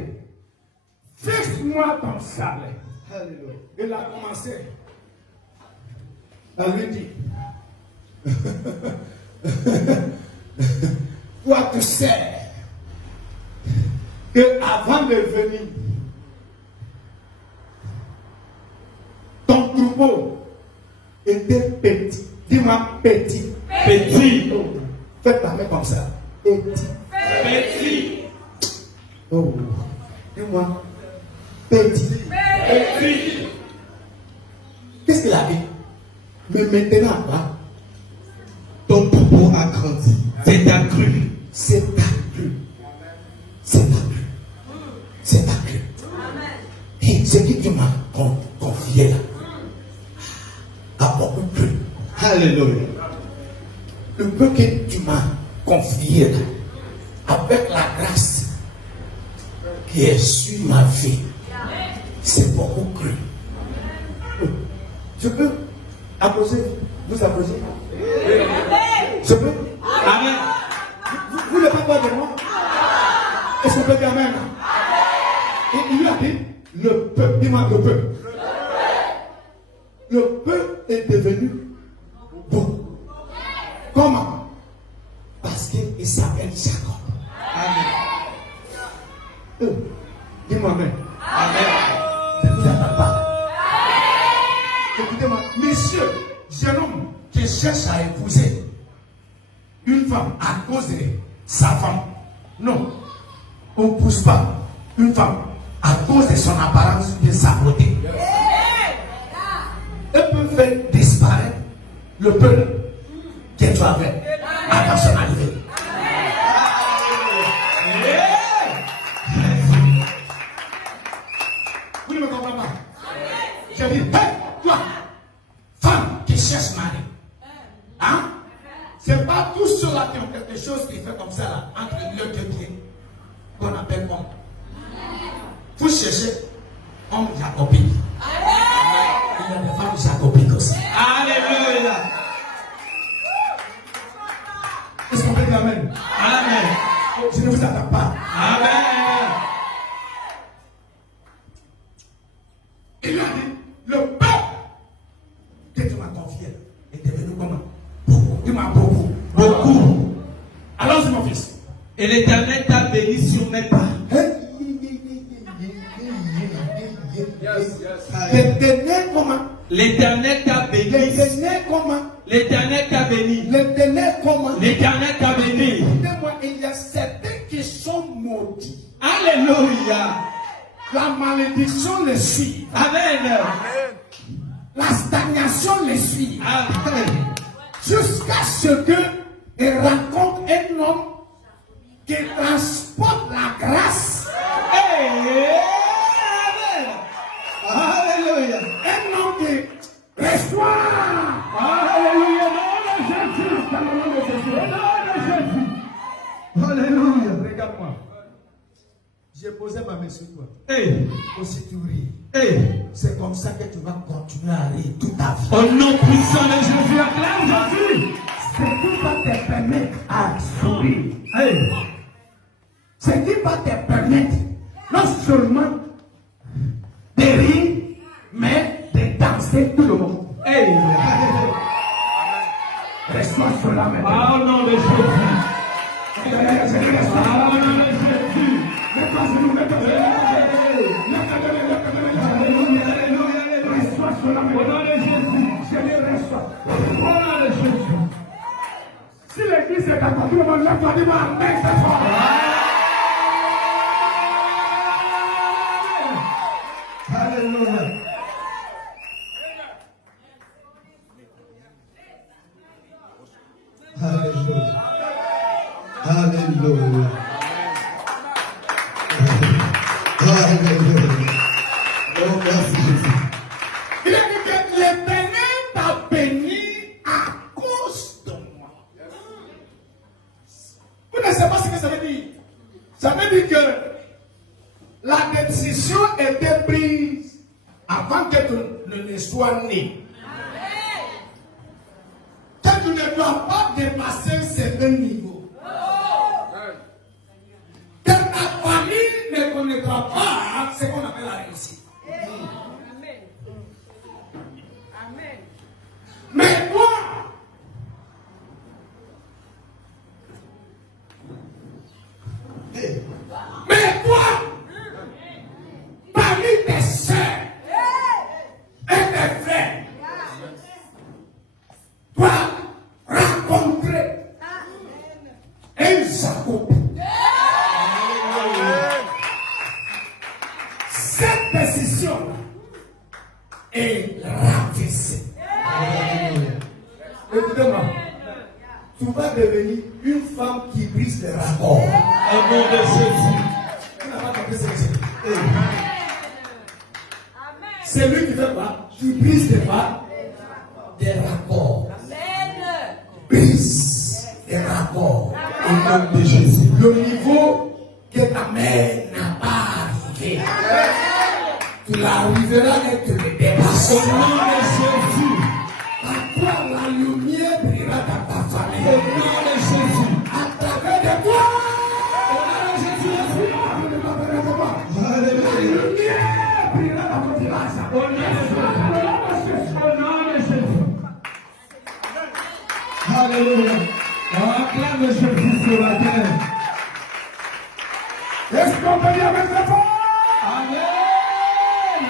fixe-moi ton salaire. Alléluia. Il a commencé à lui dire, toi tu sais que avant de venir, ton troupeau était petit. Dis-moi petit. Petit. Faites ta main comme ça. Petit. Petit. Oh. Dis-moi petit. Petit. Qu'est-ce qu'il a dit? Mais maintenant, là, Ton troupeau pas grandi. C'est accru. C'est accru. C'est accru. C'est accru. Et ce que tu m'as confié là a beaucoup plu. Alléluia. Le peu que tu m'as confié là, avec la grâce qui est sur ma vie, c'est beaucoup cru. Je peux applaudir? Vous applaudissez? Je peux? Amen. Vous ne parlez pas de moi? Est-ce qu'on peut dire Amen? Et il lui a dit, le peuple, dis-moi le peuple. Le peuple est devenu bon. Comment? Parce qu'il s'appelle Jacob. Amen. Dis-moi Amen. Amen. Je ne vous attends pas. Écoutez-moi, messieurs, jeune homme qui cherche à épouser une femme à cause de sa femme. Non, on ne pousse pas une femme à cause de son apparence, de sa beauté. Elle peut faire disparaître le peuple que tu avais avant son arrivée. Vous ne me comprenez pas? J'ai dit, hey, toi, femme qui cherche mari. Hein? C'est pas tous ceux-là qui ont quelque chose qui fait comme ça là, entre les deux pieds, qu'on appelle homme. Vous cherchez homme jacobique. Il y a des femmes jacobiques aussi. Alléluia. Est-ce qu'on peut dire Amen? Amen. Je ne vous attends pas. Amen. Il a dit, le peuple que tu m'as confié est devenu comment? Beaucoup. Tu m'as beaucoup. Beaucoup. Allons-y mon fils. Et l'Éternel t'a béni sur mes pas. L'éternel comment? L'Éternel t'a béni. L'éternel comment? L'Éternel t'a béni. L'éternel comment? L'Éternel t'a béni. Écoutez-moi, il y a certains qui sont maudits. Alléluia. La malédiction les suit. Amen. La stagnation les suit. Amen. Jusqu'à ce qu'ils rencontrent un homme qui transporte la grâce. Amen. Alléluia. Un homme qui reçoit. Alléluia. Dans le Jésus. Dans le nom de Jésus. Dans le Jésus. Alléluia. Regarde-moi. J'ai posé ma main sur toi. Hey. Aussi tu ris. Hey. C'est comme ça que tu vas continuer à rire toute ta vie. Au nom puissant de Jésus, Acclame Jésus. Ce qui va te permettre à sourire. hey. Ce qui va te permettre non seulement de rire, mais de danser tout le monde. Hey. Reçois cela maintenant. Au nom de Jésus. Au nom de Jésus. Reçois cela Au nom maintenant. de Jésus. Je le reçois. Au nom de Jésus. Si l'église est d'accord, tout le monde lève-toi, dis-moi Amen très fort. Alléluia. Alléluia. Alléluia. Alléluia. Oh, merci Jésus. Il a dit que l'Éternel t'a béni à cause de moi. Vous ne savez pas ce que ça veut dire. Ça veut dire que la décision était prise avant que tu ne sois né. Que tu ne dois pas dépasser un certain niveau. Que ta famille ne connaîtra pas ce qu'on appelle la réussite. Mais toi, parmi tes soeurs et tes frères, toi, rencontrer un Jacob. Cette décision est ravissée. Écoutez-moi, tu tu vas devenir une femme qui brise les rapports. Au nom de Jésus. Tu n'as pas compris ce que c'est. C'est lui qui fait quoi? Qui brise des rapports. Brise des rapports. Au nom de Jésus. Le niveau que ta mère n'a pas arrivé. Tu l'arriveras et tu le dépasses. Au nom de Jésus. À toi, la lumière brillera dans ta famille. Au nom de Jésus. À travers de toi. Au nom de Jésus. La lumière brillera dans ton village. Au nom de Jésus. Au nom de Jésus. Alléluia. On acclame Jésus sur la terre. Est-ce qu'on peut dire avec la foi? Amen.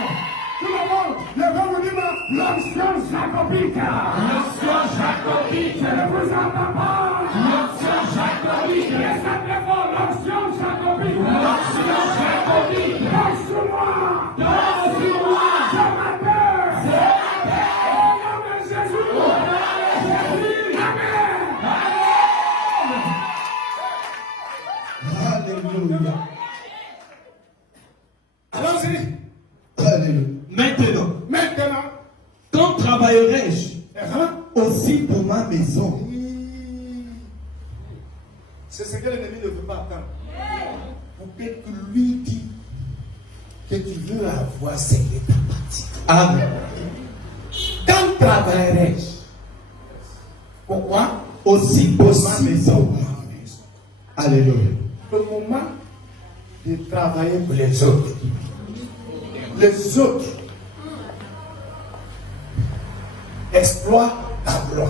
Tout le monde, levez-vous dire l'ancien jacobique. L'ancien jacobique. Je ne vous entends pas. L'ancien jacobique. Laissez-moi l'ancien jacobique. L'ancien jacobique. Danse sur moi. Danse sur moi. Je m'appelle. Au nom de Jésus. Au nom de Jésus. Amen. Alléluia. Allons-y. Alléluia. Maintenant, quand travaillerai-je aussi pour ma maison? C'est ce que l'ennemi ne veut pas attendre. Pour que tu lui dis que tu veux avoir ce qui t'appartient. Amen. Quand travaillerai-je? Pourquoi? Aussi pour ma maison. Alléluia. Le moment de travailler pour les autres. Les autres exploitent ta gloire.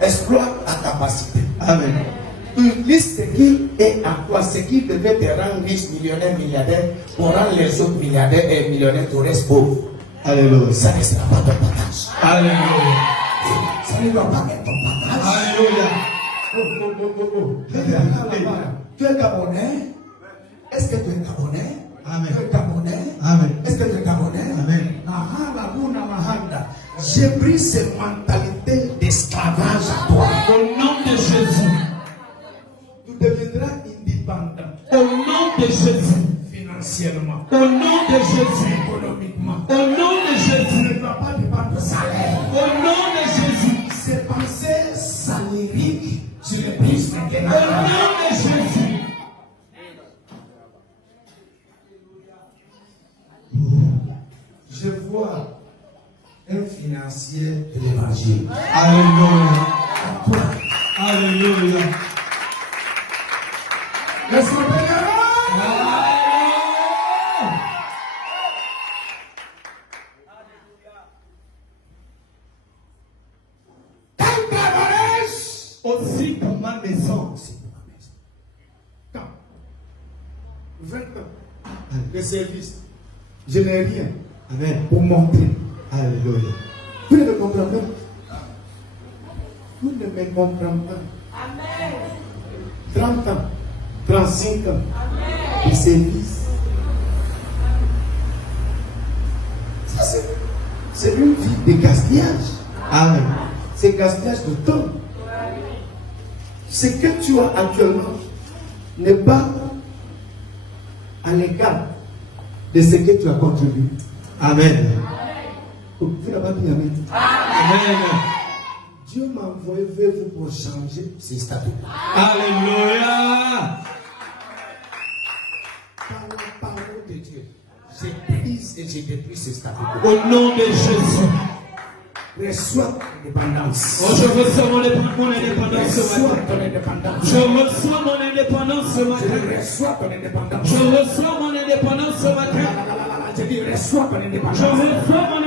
Exploitent ta capacité. Amen. Utilise ce qui est à toi, ce qui devait te rendre riche, millionnaire, milliardaire, pour rendre les autres milliardaires et millionnaires, tu restes pauvre. Alléluia. Ça ne sera pas ton partage. Alléluia. Ça ne doit pas être ton partage. Alléluia. Tu es Gabonais? Est-ce que tu es Gabonais? Amen. Tu es Gabonais? Amen. Est-ce que tu es Gabonais? Amen. J'ai pris cette mentalité d'esclavage à toi. Au nom de Jésus. Tu deviendras indépendant Au nom de Jésus. financièrement, Au nom de Jésus. économiquement. Au nom de Tu Jésus. ne dois pas dépendre de salaire. Au nom de Jésus. Ces pensées saliriques, tu les brises Au maintenant. nom de Jésus. Je vois un financier de l'évangile. Alléluia. À toi. Alléluia. Laisse-moi bénir. Aussi pour ma maison. Quand 20 ans de service, je n'ai rien Amen. pour montrer. Alléluia. Vous ne me comprenez pas. Vous ne me comprenez pas. 30 ans, 35 ans de service. Ça, c'est une vie de gaspillage. Amen. C'est gaspillage de temps. Ce que tu as actuellement n'est pas à l'écart de ce que tu as contribué. Amen. Vous n'avez pas dit Amen. Amen. Dieu m'a envoyé vers vous pour changer ses statuts. Alléluia. Par la parole de Dieu, je brise et je détruis ces statuts. Au nom de Jésus. Reçois l'indépendance. Oh, je reçois mon indépendance ce Reçois matin. ton indépendance. Je reçois mon indépendance ce matin. Je reçois ton indépendance. Je reçois mon indépendance ce matin. Je dis reçois ton Je indépendance. reçois mon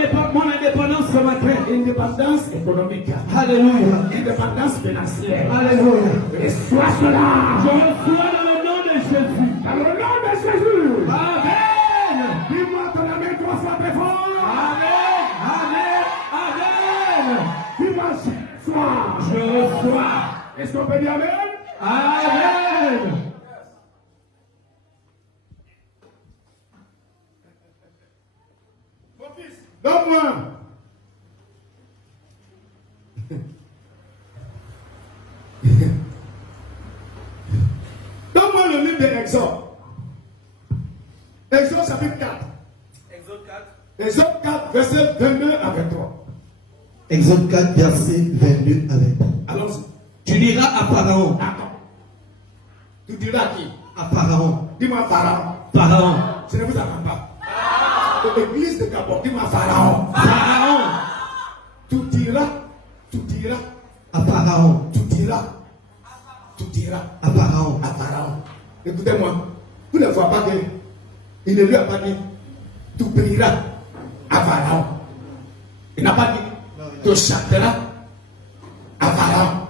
indépendance ce matin. Indépendance économique. Alléluia. Indépendance financière. Alléluia. Reçois cela. Je reçois dans le nom de Jésus. Dans le nom de Jésus. Amen. Dis-moi ton amen 3 fois très fort. Amen. Amen. Amen. Dis-moi ce soir. Je reçois. Est-ce qu'on peut dire amen? Amen. Mon fils, donne-moi. Exode. Exode chapitre 4. Exode 4, verset 22 à 23. Exode 4, verset 22 à 23. Allons-y. Tu diras à Pharaon. Attends. Tu diras à qui? À Pharaon. Dis-moi Pharaon. Pharaon. Je ne vous attends pas. L'église de Gabon, dis-moi Pharaon. Pharaon. Tu diras à Pharaon. tu diras à Pharaon. à Pharaon. Écoutez-moi, vous ne voyez pas que il ne lui a pas dit tu prieras à Pharaon. Il n'a pas dit tu chanteras à Pharaon.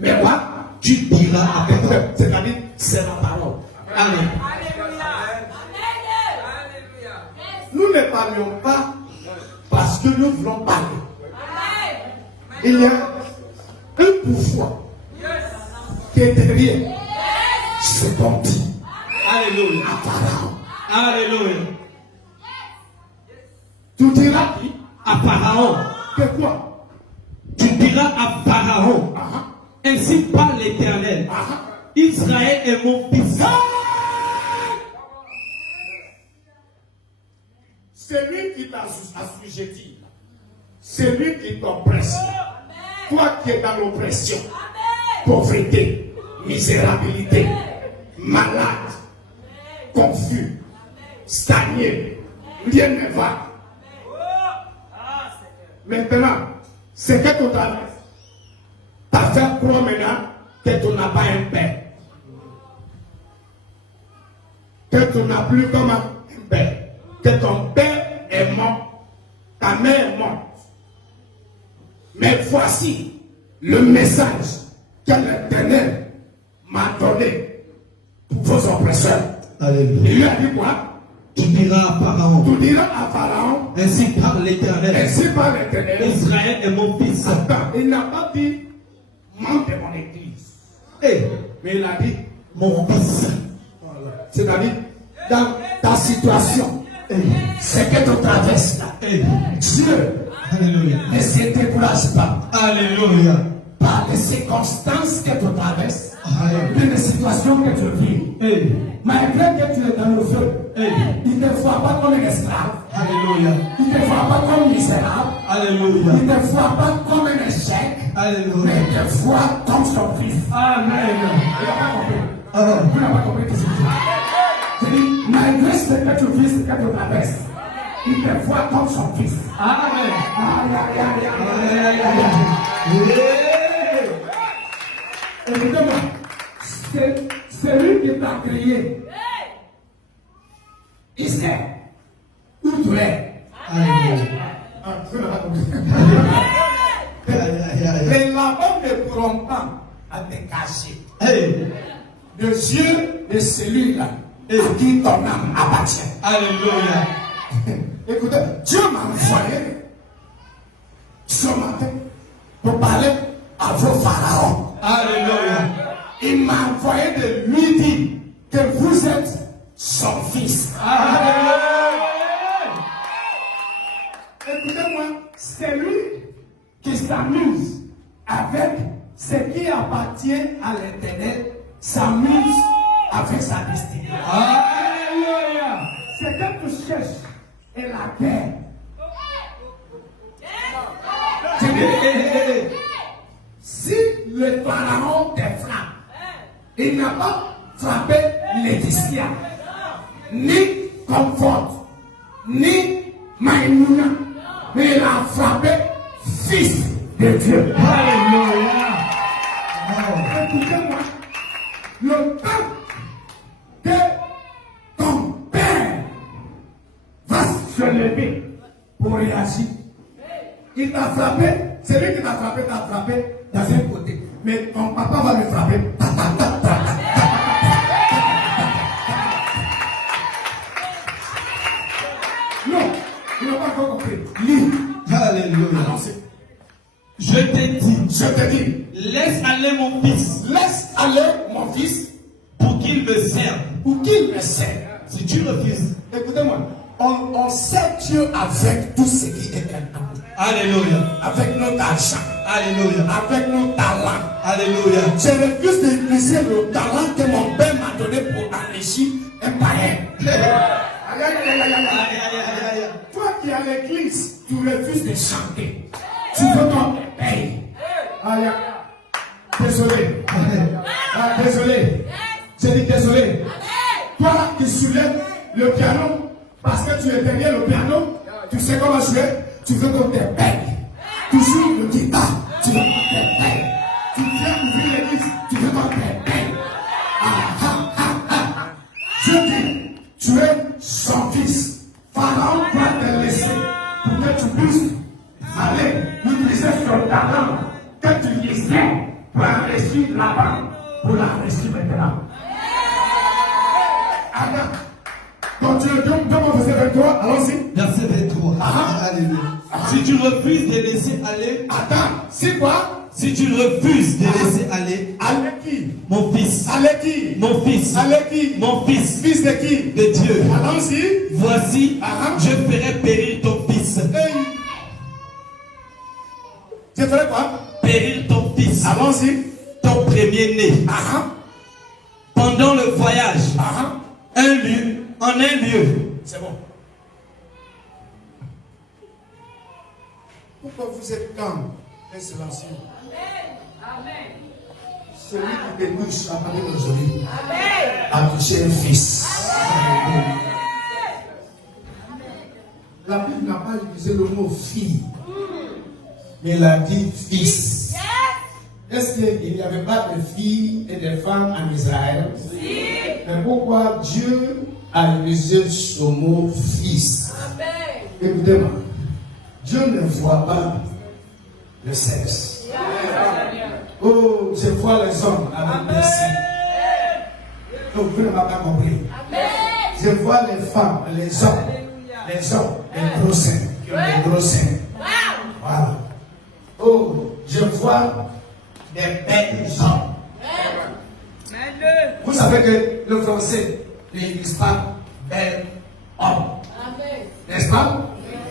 Mais moi, Tu diras à Pharaon. c'est-à-dire c'est la parole. Amen. Nous ne parlions pas parce que nous voulons parler. Il y a un pouvoir qui est derrière ce qu'on dit Alléluia. à Pharaon. Alléluia. Tu diras À Pharaon. que quoi? Tu diras à Pharaon. Ah, Ainsi parle l'Éternel. ah, ah. Israël est mon fils. C'est lui qui t'a assujetti. C'est lui qui t'oppresse. Toi qui es dans l'oppression, pauvreté, misérabilité, malade, confus, stagné, rien ne va. Maintenant, c'est que tu traverses. T'as fait croire maintenant que tu n'as pas un père. Que tu n'as plus comme un père. Que ton père est mort. Ta mère est morte. Mais voici le message que l'Éternel m'a donné pour vos oppresseurs. Alléluia. Il lui a dit quoi? Tu diras à Pharaon. Tu diras à Pharaon, Ainsi parle l'Éternel. ainsi par l'Éternel. Israël est mon fils. Attends, il n'a pas dit membre de mon église. Mais il a dit, Mon fils. c'est-à-dire, dans ta situation, ce que tu traverses là, Dieu Alléluia. ne se décourage pas Alléluia. par les circonstances que tu traverses, Alléluia. les situations que tu vis. Malgré que tu es dans le feu, il ne te voit pas comme un esclave, Alléluia. il ne te voit pas comme misérable, Alléluia. il ne te voit pas comme un échec, Alléluia. mais il te voit comme son fils. Amen. Il n'a pas compris. Amen. Vous n'avez pas compris ce que je dis. Je dis, malgré ce que tu vis, ce que tu traverses, il te voit comme son fils. Amen. Aïe, aïe, aïe, aïe, aïe, aïe, aïe. Écoutez-moi, c'est lui qui t'a créé. Il sait où tu es. Alléluia. Ah, vous n'avez pas compris. Aïe, aïe, aïe. Les lavants ne pourront pas te cacher Hey. des yeux de celui-là à qui ton âme appartient. Alléluia. Écoutez, Dieu m'a envoyé ce matin pour parler à vos pharaons. Alléluia. Il m'a envoyé de lui dire que vous êtes son fils. Écoutez-moi, c'est lui qui s'amuse avec ce qui appartient à l'Éternel, s'amuse avec sa destinée. Alléluia. Ce que tu cherches est la guerre. Si le pharaon te frappe, il n'a pas frappé Laetitia, ni Comfort, ni Maïmouna, mais il a frappé Fils de Dieu. Alléluia. Écoutez-moi, le temps que ton père va se lever pour réagir, il t'a frappé, c'est lui qui t'a frappé dans un côté. Mais ton papa va le frapper. Ta, ta, ta, ta, ta, ta. Non, il n'a pas encore compris. Lis. Alléluia. Avancez. Je t'ai dit, Je te dis, laisse aller mon fils laisse aller mon fils pour qu'il me serve. pour qu'il me serve. Si tu refuses, Écoutez-moi, on sert Dieu avec tout ce qui est en nous. Alléluia. Avec notre argent, Alléluia. avec nos talents. Alléluia. Je refuse d'utiliser le talent que mon père m'a donné pour enrichir un païen. Aïe, aïe, aïe, aïe, aïe. Toi qui es à l'église, tu refuses de chanter. Tu veux qu'on te paye. Aïe, aïe. Désolé. Ah, désolé. J'ai dit désolé. Toi qui soulèves le piano parce que tu es derrière le piano, tu sais comment jouer, tu veux qu'on te paye. Tu joues le guitare, tu veux qu'on te paye. Tu viens ouvrir l'église, tu veux qu'on te paye. Je dis, tu es son fils. Pharaon va te laisser pour que tu puisses aller utiliser son talent que tu lisais pour enrichir la banque, pour l'enrichir maintenant. Adam, donc tu es donc au verset 23, allons-y. Verset 23. Alléluia. Si tu refuses de laisser aller, Attends, c'est quoi? si tu refuses de laisser aller, Avec qui? mon fils, Avec qui? mon fils, Avec qui? mon fils Fils de qui? de Dieu, Allons-y. voici, je ferai périr ton fils. Hey. Je ferai quoi? Périr ton fils, Allons-y. ton premier-né. Pendant le voyage, en un lieu. C'est bon. Pourquoi vous êtes calme et silencieux? Amen. Celui qui te touche à parler d'aujourd'hui a touché un fils. La Bible n'a pas utilisé le mot fille, mais elle a dit fils. Est-ce qu'il n'y avait pas de filles et de femmes en Israël? Mais pourquoi Dieu a utilisé ce mot fils? Écoutez-moi, Dieu ne voit pas le sexe. Oh, je vois les hommes avec des seins. Donc vous ne m'avez pas compris. Je vois les femmes, les hommes, les gros seins, qui ont des gros seins. Voilà. Oh, je vois des belles hommes. Vous savez que le français n'utilise pas bel homme. N'est-ce pas?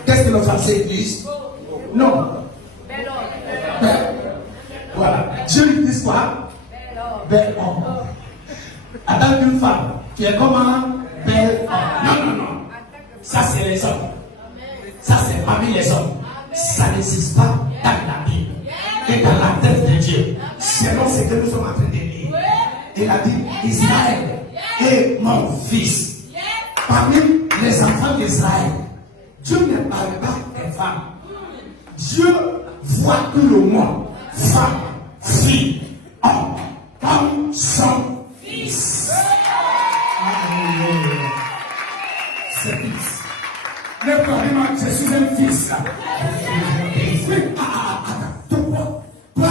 Qu'est-ce que le français utilise? Non. Bel. Voilà. Dieu utilise quoi? Bel homme. Attends une femme qui est comme un bel homme. Non, non, non. Ça, c'est les hommes. Ça, c'est parmi les hommes. Ça n'existe pas dans la Bible et dans la tête de Dieu. Selon ce que nous sommes en train de lire. Il a dit, Israël est mon fils. Parmi les enfants d'Israël, Dieu ne parle pas des femmes. Dieu voit tout le monde. Femme, fille, homme, comme son fils. C'est fils. Le problème, je suis un fils. Oui, attends. Toi,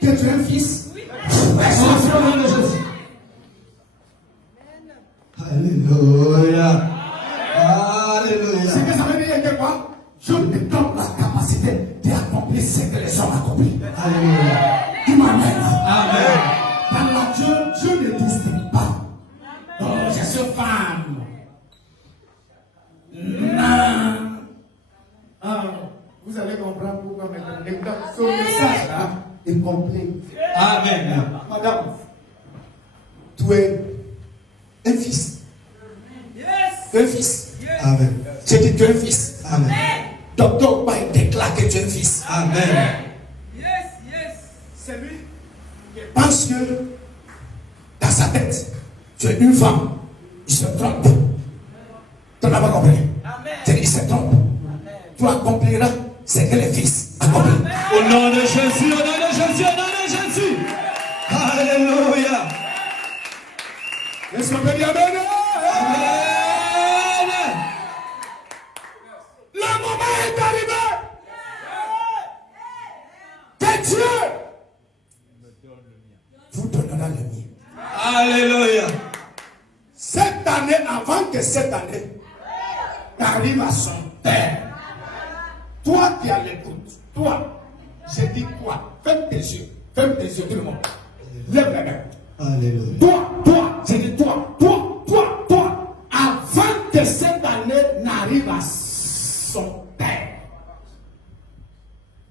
tu es un fils. Exaltation au nom de Jésus. Alléluia. Alléluia. Ce que ça veut dire que quoi? Je me donne la capacité d'accomplir ce que les hommes accomplissent. Alléluia. Tu m'amènes. Amen. Dans la Dieu ne distingue pas. Oh, je suis femme. Non. Ah, vous allez comprendre pourquoi maintenant. Ce message là est complet. Amen. Madame, tu es un fils. Un fils. Amen. J'ai dit tu es un fils. Amen. Docteur Paul déclare que tu es un fils. Amen. C'est lui qui pense que dans sa tête, tu es une femme. Il se trompe. Tu n'as pas compris. Il se trompe. Tu accompliras ce que les fils accomplissent. Au nom de Jésus, au nom de Jésus, au nom de Jésus. Alléluia. Est-ce qu'on peut dire amen? Amen. Le moment est arrivé. Que Dieu vous donnera le mien. Alléluia. Cette année, avant que cette année t'arrive à son terme, toi qui as l'écoute, toi, je dis quoi? Ferme tes yeux, tout le monde. Lève la main. Alléluia. Toi, je dis toi, avant que cette année n'arrive à son terme,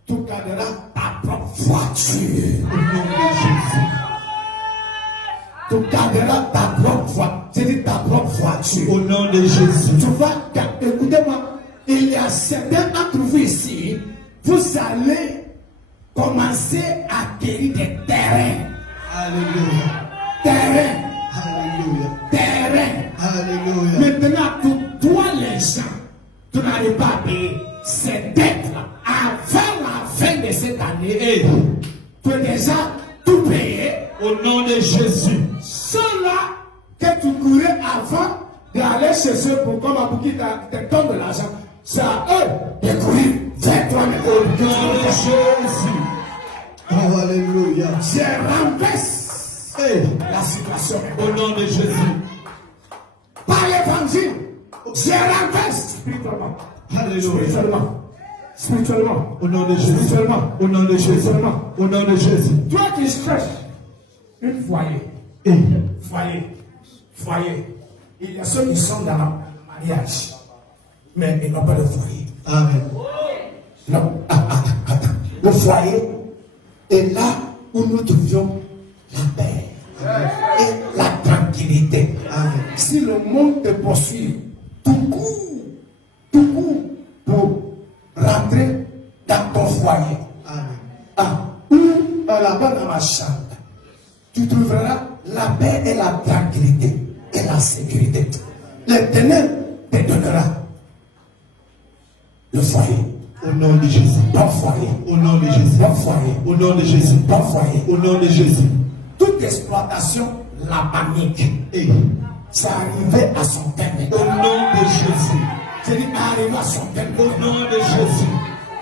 tu garderas ta Tu garderas ta propre voiture. C'est-à-dire ta propre voiture. Au nom de Jésus. Tu vas, écoutez-moi, il y a certains d'entre vous ici, vous allez commencer à acquérir des terrains. Alléluia. Terrain. Alléluia. Terrain. Alléluia. Maintenant, pour toi, les gens, tu n'arrives pas à payer ces dettes-là. Avant la fin de cette année, tu as déjà tout payé. Au nom de Jésus. Ceux-là que tu courais avant d'aller chez eux pour qu'ils te donnent de l'argent, c'est à eux de courir vers toi. Au nom de Jésus. Oh, alléluia. Je renverse la situation. Au nom de Jésus. Par l'évangile, je renverse spirituellement. Alléluia. Spirituellement. Au nom de Jésus. Spirituellement. Au nom de Jésus. Au nom de Jésus. Toi qui cherches une foyer. Foyer. Il y a ceux qui sont dans le mariage, mais ils n'ont pas de foyer. Amen. Non, attends. Le foyer est là où nous trouvions la paix et la tranquillité. Amen. Si le monde te poursuit, tout court pour rentrer dans ton foyer. Amen. Ou là-bas dans ma chambre, tu trouveras la paix et la tranquillité et la sécurité. L'Éternel te donnera le foyer. Au nom de Jésus. Ton foyer. Au nom de Jésus. Ton foyer. Au nom de Jésus. Ton foyer. Au nom de Jésus. Toute exploitation, la panique, ça arrivait à son terme. Au nom de Jésus. C'est dit arriver à son terme. Au nom de Jésus.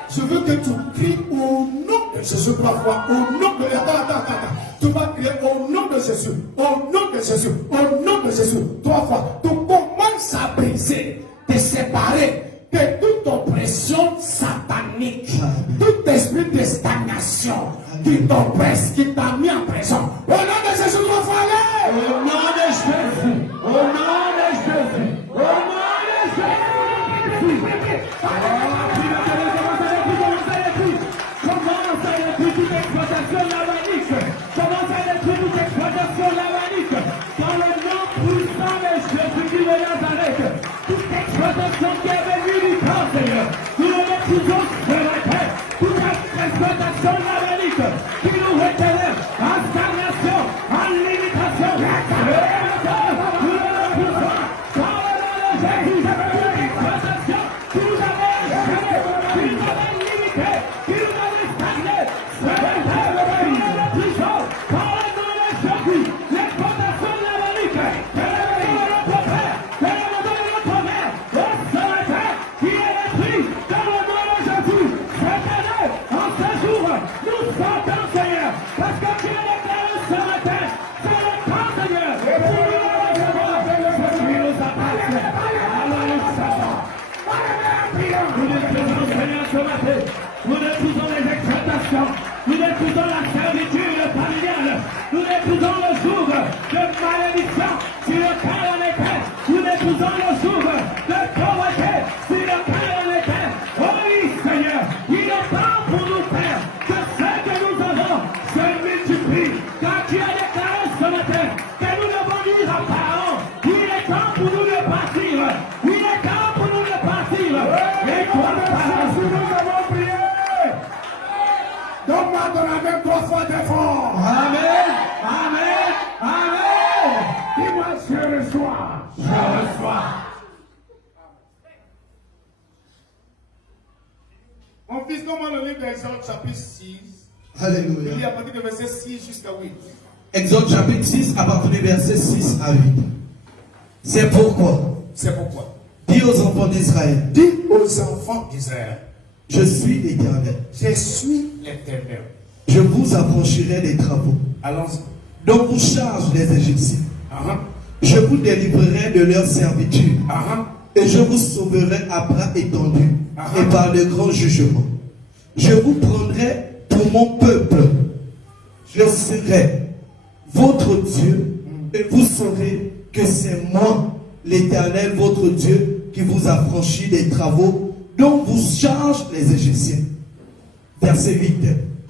Je veux que tu cries au nom de Jésus 3 fois. Au nom de... Attends. Tu vas crier au nom de Jésus. Au nom de Jésus. Au nom de Jésus. 3 fois. Tu commences à briser, te séparer de toute oppression satanique, tout esprit de stagnation qui t'oppresse, qui t'a mis en prison. Au nom de Jésus, tu vas aller. Au nom de Jésus. Au nom de Jésus. Au nom de Jésus. Commence à détruire toute exploitation lavanique. Commence à détruire toute exploitation lavanique. Dans le nom puissant de Jésus de Nazareth. Toute exploitation qui est venue du camp, Seigneur. Nous le refusons de la terre. Toute exploitation lavanique qui nous retient en stagnation, en limitation. Nous le refusons. Dans le nom de Jésus. Toute exploitation qui nous avait échappé, qui nous avait limité, qui nous avait stagné. Nous refusons les exploitations, nous refusons la servitude familiale, nous refusons le jour de malédiction sur lequel on était, nous refusons le jour de pauvreté sur lequel on était. Oh oui, Seigneur, il est temps pour nous faire que ce que nous avons se multiplie, car tu as déclaré ce matin que nous devons dire à Pharaon, il est temps pour nous de partir, il est temps pour nous de partir. Et toi, Donne-moi ton amen 3 fois d'effort. Amen, amen, amen. Dis-moi, je reçois. Je reçois. Mon fils, donne-moi le livre d'Exode chapitre 6. Alléluia. Il y a à partir du verset 6 jusqu'à 8. Exode chapitre 6 à partir du verset 6 à 8. C'est pourquoi. Dis aux enfants d'Israël. Dis aux enfants d'Israël. Je suis l'Éternel. Je suis l'Éternel. Je vous affranchirai des travaux Allons-y. dont vous chargent les Égyptiens. Je vous délivrerai de leur servitude. Et je vous sauverai à bras étendus et par de grands jugements. Je vous prendrai pour mon peuple. Je serai votre Dieu et vous saurez que c'est moi, l'Éternel, votre Dieu, qui vous affranchit des travaux dont vous chargent les Égyptiens. Verset 8.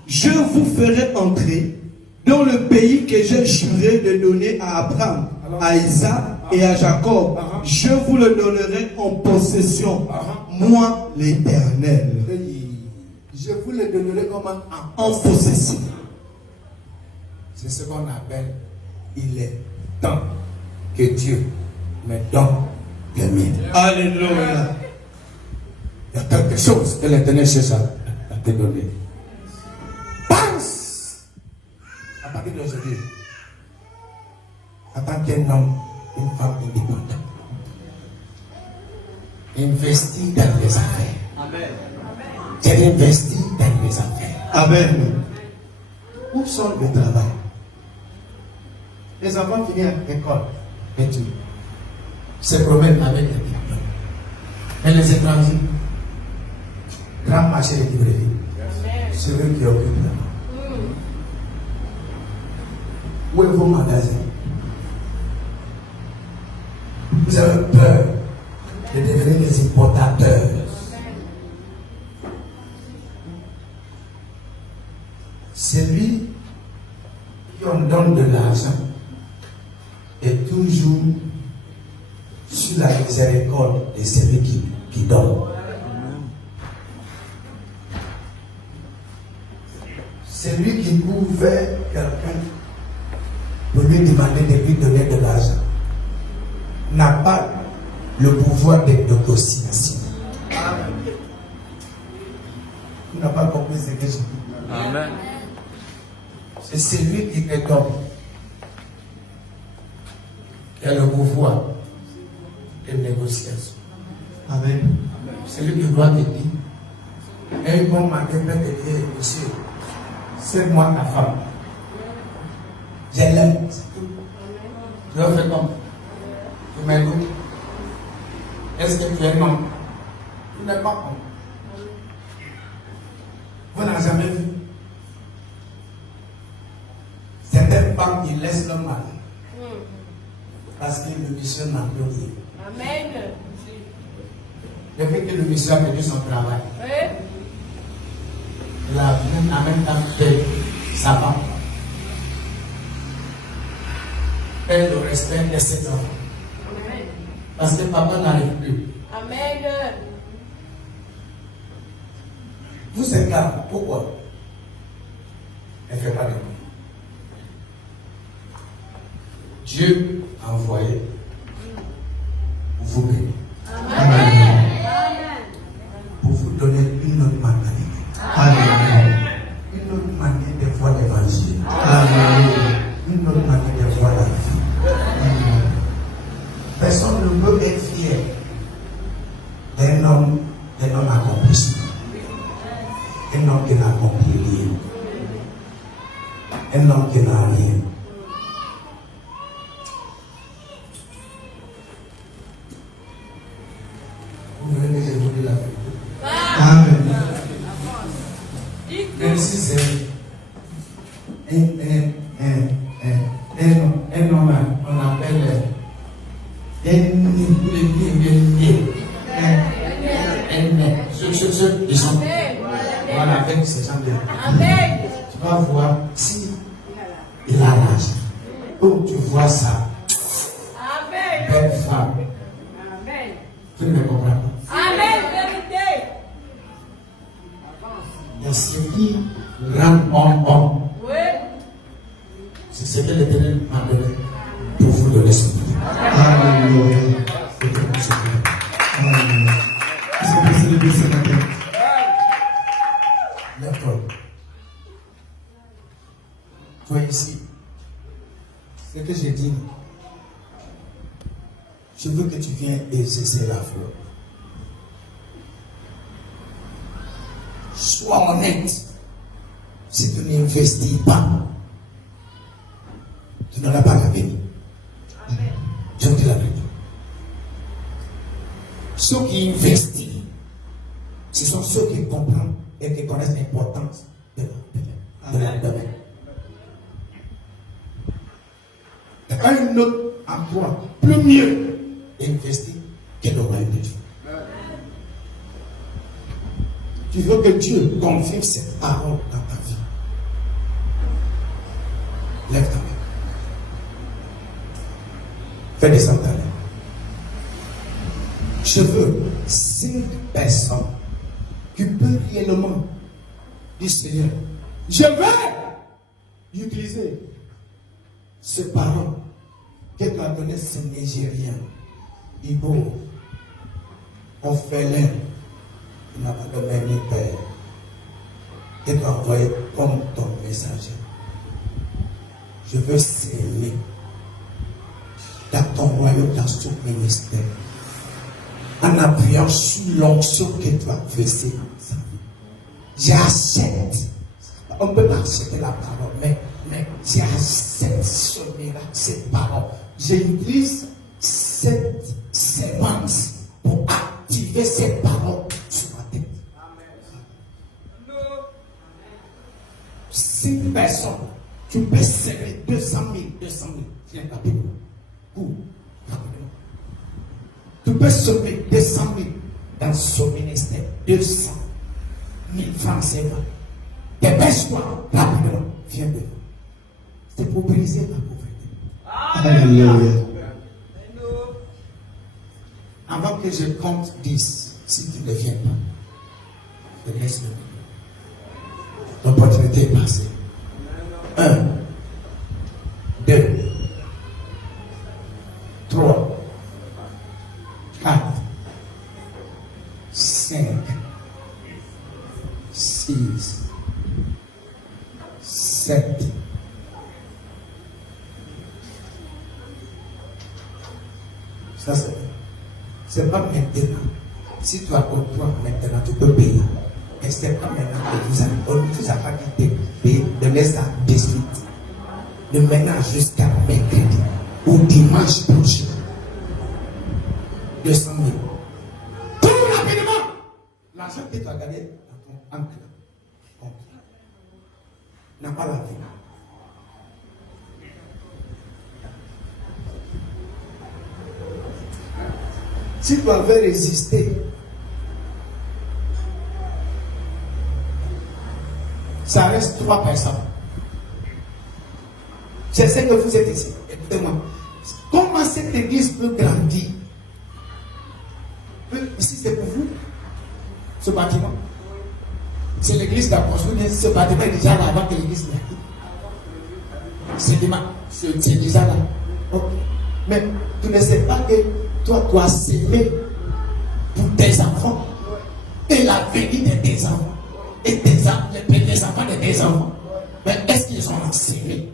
Je vous ferai entrer dans le pays que j'ai juré de donner à Abraham, à Isaac et à Jacob. Je vous le donnerai en possession, moi l'Éternel. Je vous le donnerai comme En possession. C'est ce qu'on appelle, il est temps que Dieu me donne les miens. Alléluia. Il y a quelque chose que l'Éternel cherche à te donner. Pense à partir d'aujourd'hui, en tant qu'un homme, une femme indépendante, investis dans les affaires. Amen. J'ai investi dans les affaires. Amen. Où sont le travail? Les enfants finissent à l'école, études, se promènent avec les diplômes. Et les étrangers, grand marché de librairie, c'est eux qui occupent la main. Où est vos magasins? Vous avez peur de devenir des importateurs. Celui qui on donne de l'argent est toujours sur la miséricorde de celui qui donne. Celui qui court vers quelqu'un pour lui demander de lui donner de l'argent n'a pas le pouvoir de négociation. Tu n'as pas compris ce que je dis. Amen. C'est celui qui te donne qui a le pouvoir de négociation. Amen. Celui qui doit te dire, un bon matin peut te dire, monsieur, c'est moi ta femme. Je l'aime. Tu vas faire comme? Tu m'écoutes? Est-ce que tu es un homme? Tu n'es pas homme. Vous n'avez jamais vu certaines femmes qui laissent leur mari parce que le monsieur n'a plus rien. Amen. Depuis que le monsieur a perdu son travail, Oui. il a en même temps fait sa femme. Et le respect de ses enfants. Amen. Parce que papa n'arrive plus. Amen. Vous êtes là, pourquoi? Ne faites pas de bruit. Dieu a envoyé pour vous bénir. Amen. Pour vous donner une autre manière. Amen. Une autre manière de voir l'évangile. Amen. Une autre manière de voir la vie. Personne ne peut être fier d'un homme accompli. Un homme qui n'a accompli rien. Un homme qui n'a rien. Vous venez de vous dire la vérité. Amen. Même si c'est un homme, on appelle ceux qui sont voilà, avec ces gens de Amen. tu vas voir si il a l'argent. Donc tu vois ça, Amen. belle femme, Amen. tu ne comprends pas. Amen. Vérité. Il y a ce qui rend homme. Oui. C'est ce que l'Éternel m'a donné pour vous donner son vie. Alléluia. Amen. Amen. C'est possible de baisser la tête. D'accord. Toi ici, ce que j'ai dit, je veux que tu viennes exercer la foi. Sois honnête. Si tu n'investis pas, tu n'auras pas la vie. Je vous dis la vérité. Ceux qui investissent, ce sont ceux qui comprennent et qui connaissent l'importance de leur domaine. Il y a un autre emploi plus mieux investi que le royaume de Dieu. Tu veux que Dieu confirme cette parole dans ta vie. Fais descendre ta main. Je veux 5 personnes qui peuvent réellement dire Seigneur, je vais utiliser ce parent que tu as donné ce Nigérien. Ibo, on fait l'un, il n'a pas de mère ni père. Et tu as envoyé comme ton messager. Je veux sceller dans ton royaume, dans ce ministère, en appuyant sur l'onction que tu as versée dans sa vie. J'accepte. On ne peut pas accepter la parole, mais j'accepte ce miracle, cette parole. J'utilise cette sémence pour activer cette parole sur ma tête. 5 personnes, tu peux serrer 200 000. Viens rapidement. Rapidement. Tu peux sauver 200 000 dans son ministère. 200 000 francs CFA. Dépêche-toi rapidement. Viens de nous. C'est pour briser la pauvreté. Alléluia. Avant que je compte 10, si tu ne viens pas, je laisse le micro. L'opportunité est passée. 1, 2, 3, 4, 5, 6, 7. Ça c'est pas maintenant. Si tu as pour toi maintenant, tu peux payer. Mais c'est pas maintenant que on vous a pas dit de payer, de laisser ça de suite. De maintenant jusqu'à mercredi ou dimanche prochain. 200 000. Tout rapidement. L'argent que tu as gagné dans ton compte n'a pas la vie. Si tu avais résisté, ça reste 3 personnes. Je sais que vous êtes ici. Écoutez-moi. Comment cette église peut grandir? Ici, c'est pour vous, ce bâtiment. C'est l'église d'Apostole. Ce bâtiment est déjà là avant que l'église vienne. C'est déjà là. Okay. Mais tu ne sais pas que toi, tu as s'aimer pour tes enfants et la venue de tes enfants et les enfants de tes enfants. Mais est-ce qu'ils ont enseigné?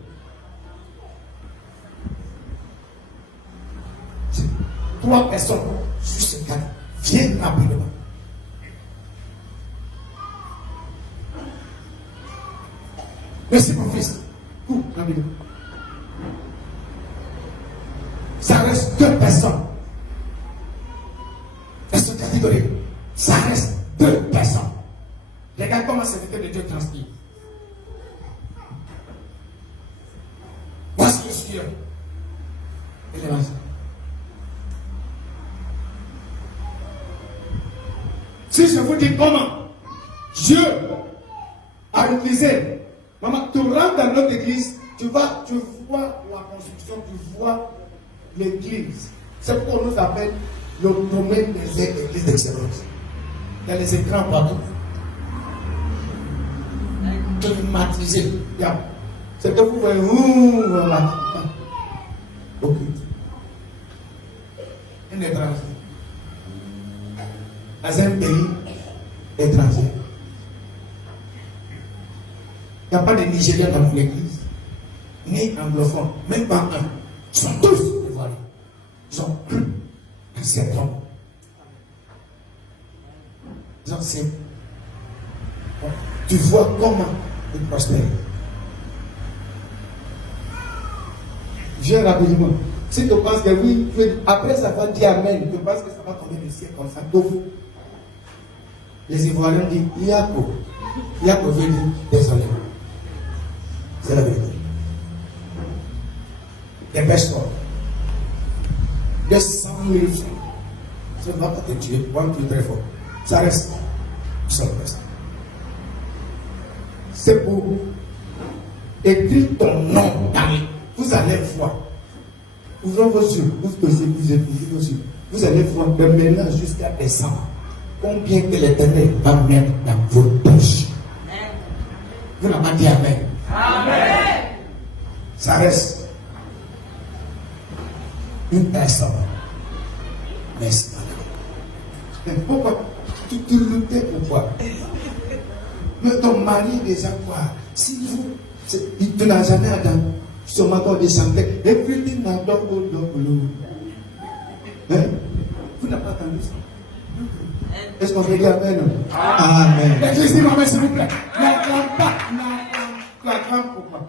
3 personnes sur ce cas, viennent rapidement. Merci mon fils. Rapidement. Ça reste 2 personnes. Dans cette catégorie, ça reste 2 personnes. Regarde comment c'est fait de Dieu transpire. Voici le Seigneur. Et l'évangile. Si je vous dis comment Dieu a utilisé, maman, tu rentres dans notre église, tu vois la construction, tu vois l'église. C'est pourquoi on nous appelle le domaine des églises d'excellence. Il y a les écrans partout. Climatisé. C'est que vous voyez, voilà. Ok. Un étranger. Dans un pays étranger. Il n'y a pas de Nigériens dans l'église, ni anglophones, même pas un. Ils sont tous ivoiriens. Ils sont plus un certain nombre. Ils ont c'est. Tu vois comment ils prospèrent. Viens rapidement. Si tu penses que oui, après avoir dit Amen, tu penses que ça va tomber du ciel comme ça, pour vous. Les Ivoiriens disent Yako. Yako veut dire désolé. C'est la vérité. Dépêche-toi. 200 000 francs. Ce ne va pas te tuer. Tu es très fort. Ça reste. Seul personne. C'est pour écrire ton nom dans les. Vous allez voir. Ouvrons vos yeux, vous vos yeux. Vous allez voir de maintenant jusqu'à décembre combien que l'Éternel va mettre dans vos poches. Vous n'avez pas dit Amen. Amen. Ça reste une personne. Merci. Mais pourquoi tu te luttais pourquoi? Mais ton mari déjà quoi? Si vous, tu n'as jamais attendu. Son matin de chanter. Everything now double. Hein? Vous n'avez pas entendu ça? Est-ce qu'on peut dire Amen? Amen. L'église dit Amen, s'il vous plaît. N'acclame pas. Tu acclames pourquoi?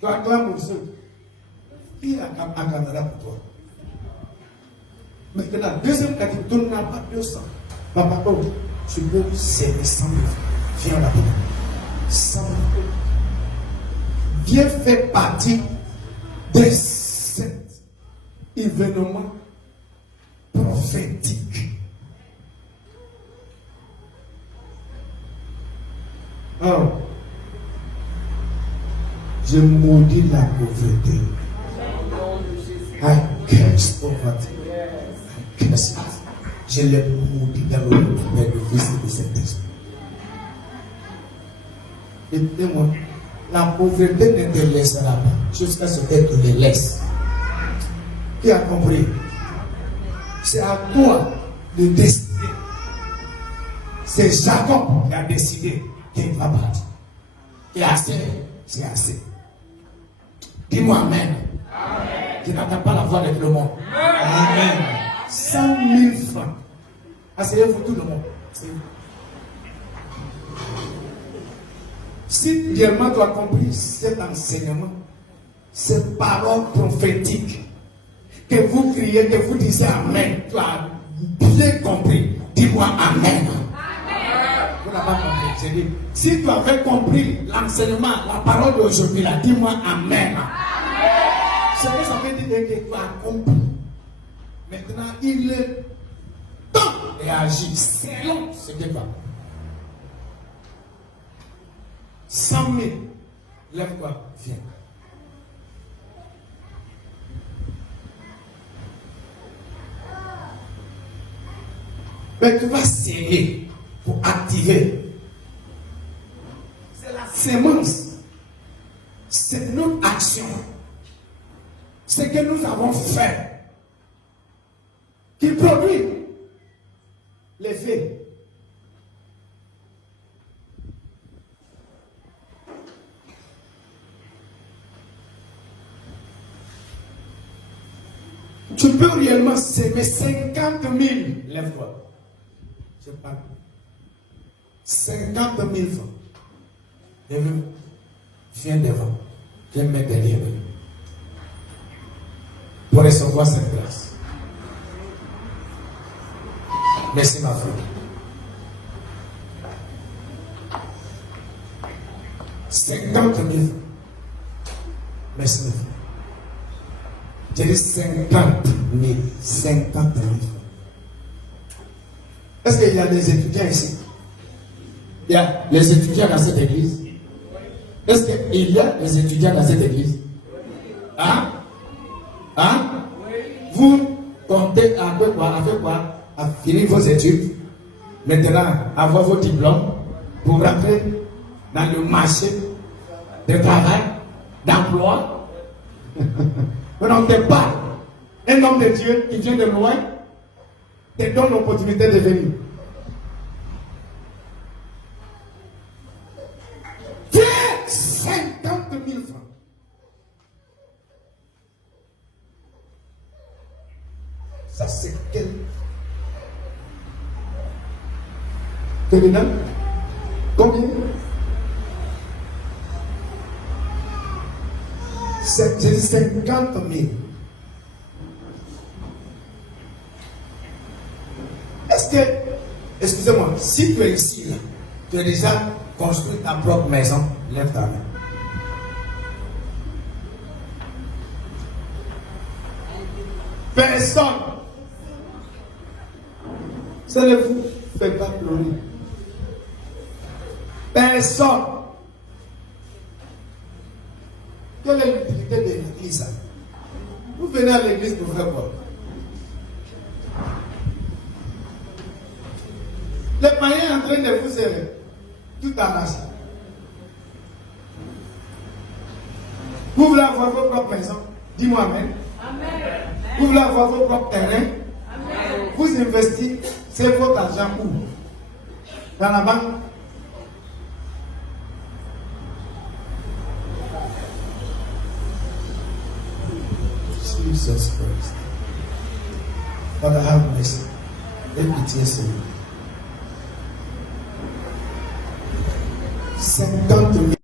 Tu acclames pour ceux qui acclamera pour toi. Maintenant, deuxième catégorie, tu n'as pas 200. Papa, tu peux serrer 100 000. Viens là-bas. 100 000. Viens faire partie de cet événement prophétique. Oh. Je maudis la pauvreté. I curse poverty. I curse it. Je l'ai maudit dans le nom du Fils et de Saint-Esprit. Écoutez-moi, la pauvreté ne te laissera pas jusqu'à ce que tu les laisses. Qui a compris? C'est à toi de décider. C'est Jacob qui a décidé qu'il va partir. Et assez, c'est assez. Dis-moi Amen. Amen. Qui n'entend pas la voix de tout le monde. Amen. 100 000 francs. Asseyez-vous tout le monde. Si réellement tu as compris cet enseignement, cette parole prophétique, que vous criez, que vous disiez Amen, tu as bien compris. Dis-moi Amen. Vous n'avez pas compris. J'ai dit, si tu avais compris l'enseignement, la parole d'aujourd'hui, là, dis-moi Amen. Ce que ça veut dire que tu as compris. Maintenant, il est temps d'agir selon ce que tu as compris. 100 000. Lève-toi, viens. Mais tu vas saigner pour activer. C'est la sémence. C'est notre action. Ce que nous avons fait qui produit l'effet. Tu peux réellement s'aimer 50 000. Lève-toi. Je parle. 50 000 francs. Lève-moi. Viens devant. Viens me mettre derrière lui. Pour recevoir cette grâce. Merci ma frère. 50 000 francs. Merci ma frère. J'ai dit 50 000. 50 000 francs. Est-ce qu'il y a des étudiants ici? Il y a les étudiants dans cette église? Est-ce qu'il y a des étudiants dans cette église? Hein? Hein? Vous comptez à faire quoi? À finir vos études. Maintenant, avoir vos diplômes pour rentrer dans le marché de travail, d'emploi. Vous n'entendez pas un homme de Dieu qui vient de loin te donne l'opportunité de venir. Tiens, 50 000 francs. Ça c'est quel? Combien? J'ai dit 50 000. Est-ce que, excusez-moi, si tu es ici, là, tu as déjà construit ta propre maison, lève ta main. Personne. Ça ne vous fait pas pleurer. Personne. Quelle est l'utilité de l'église? Vous venez à l'église pour faire quoi? Les païens en train de vous serrer. Tout en masse. Vous voulez avoir vos propres maisons? Dis-moi amen. Amen. Vous voulez avoir vos propres terrains? Amen. Vous investissez votre argent où? Dans la banque? Jesus Christ. Father, have mercy. Aie pitié, Seigneur. 50 000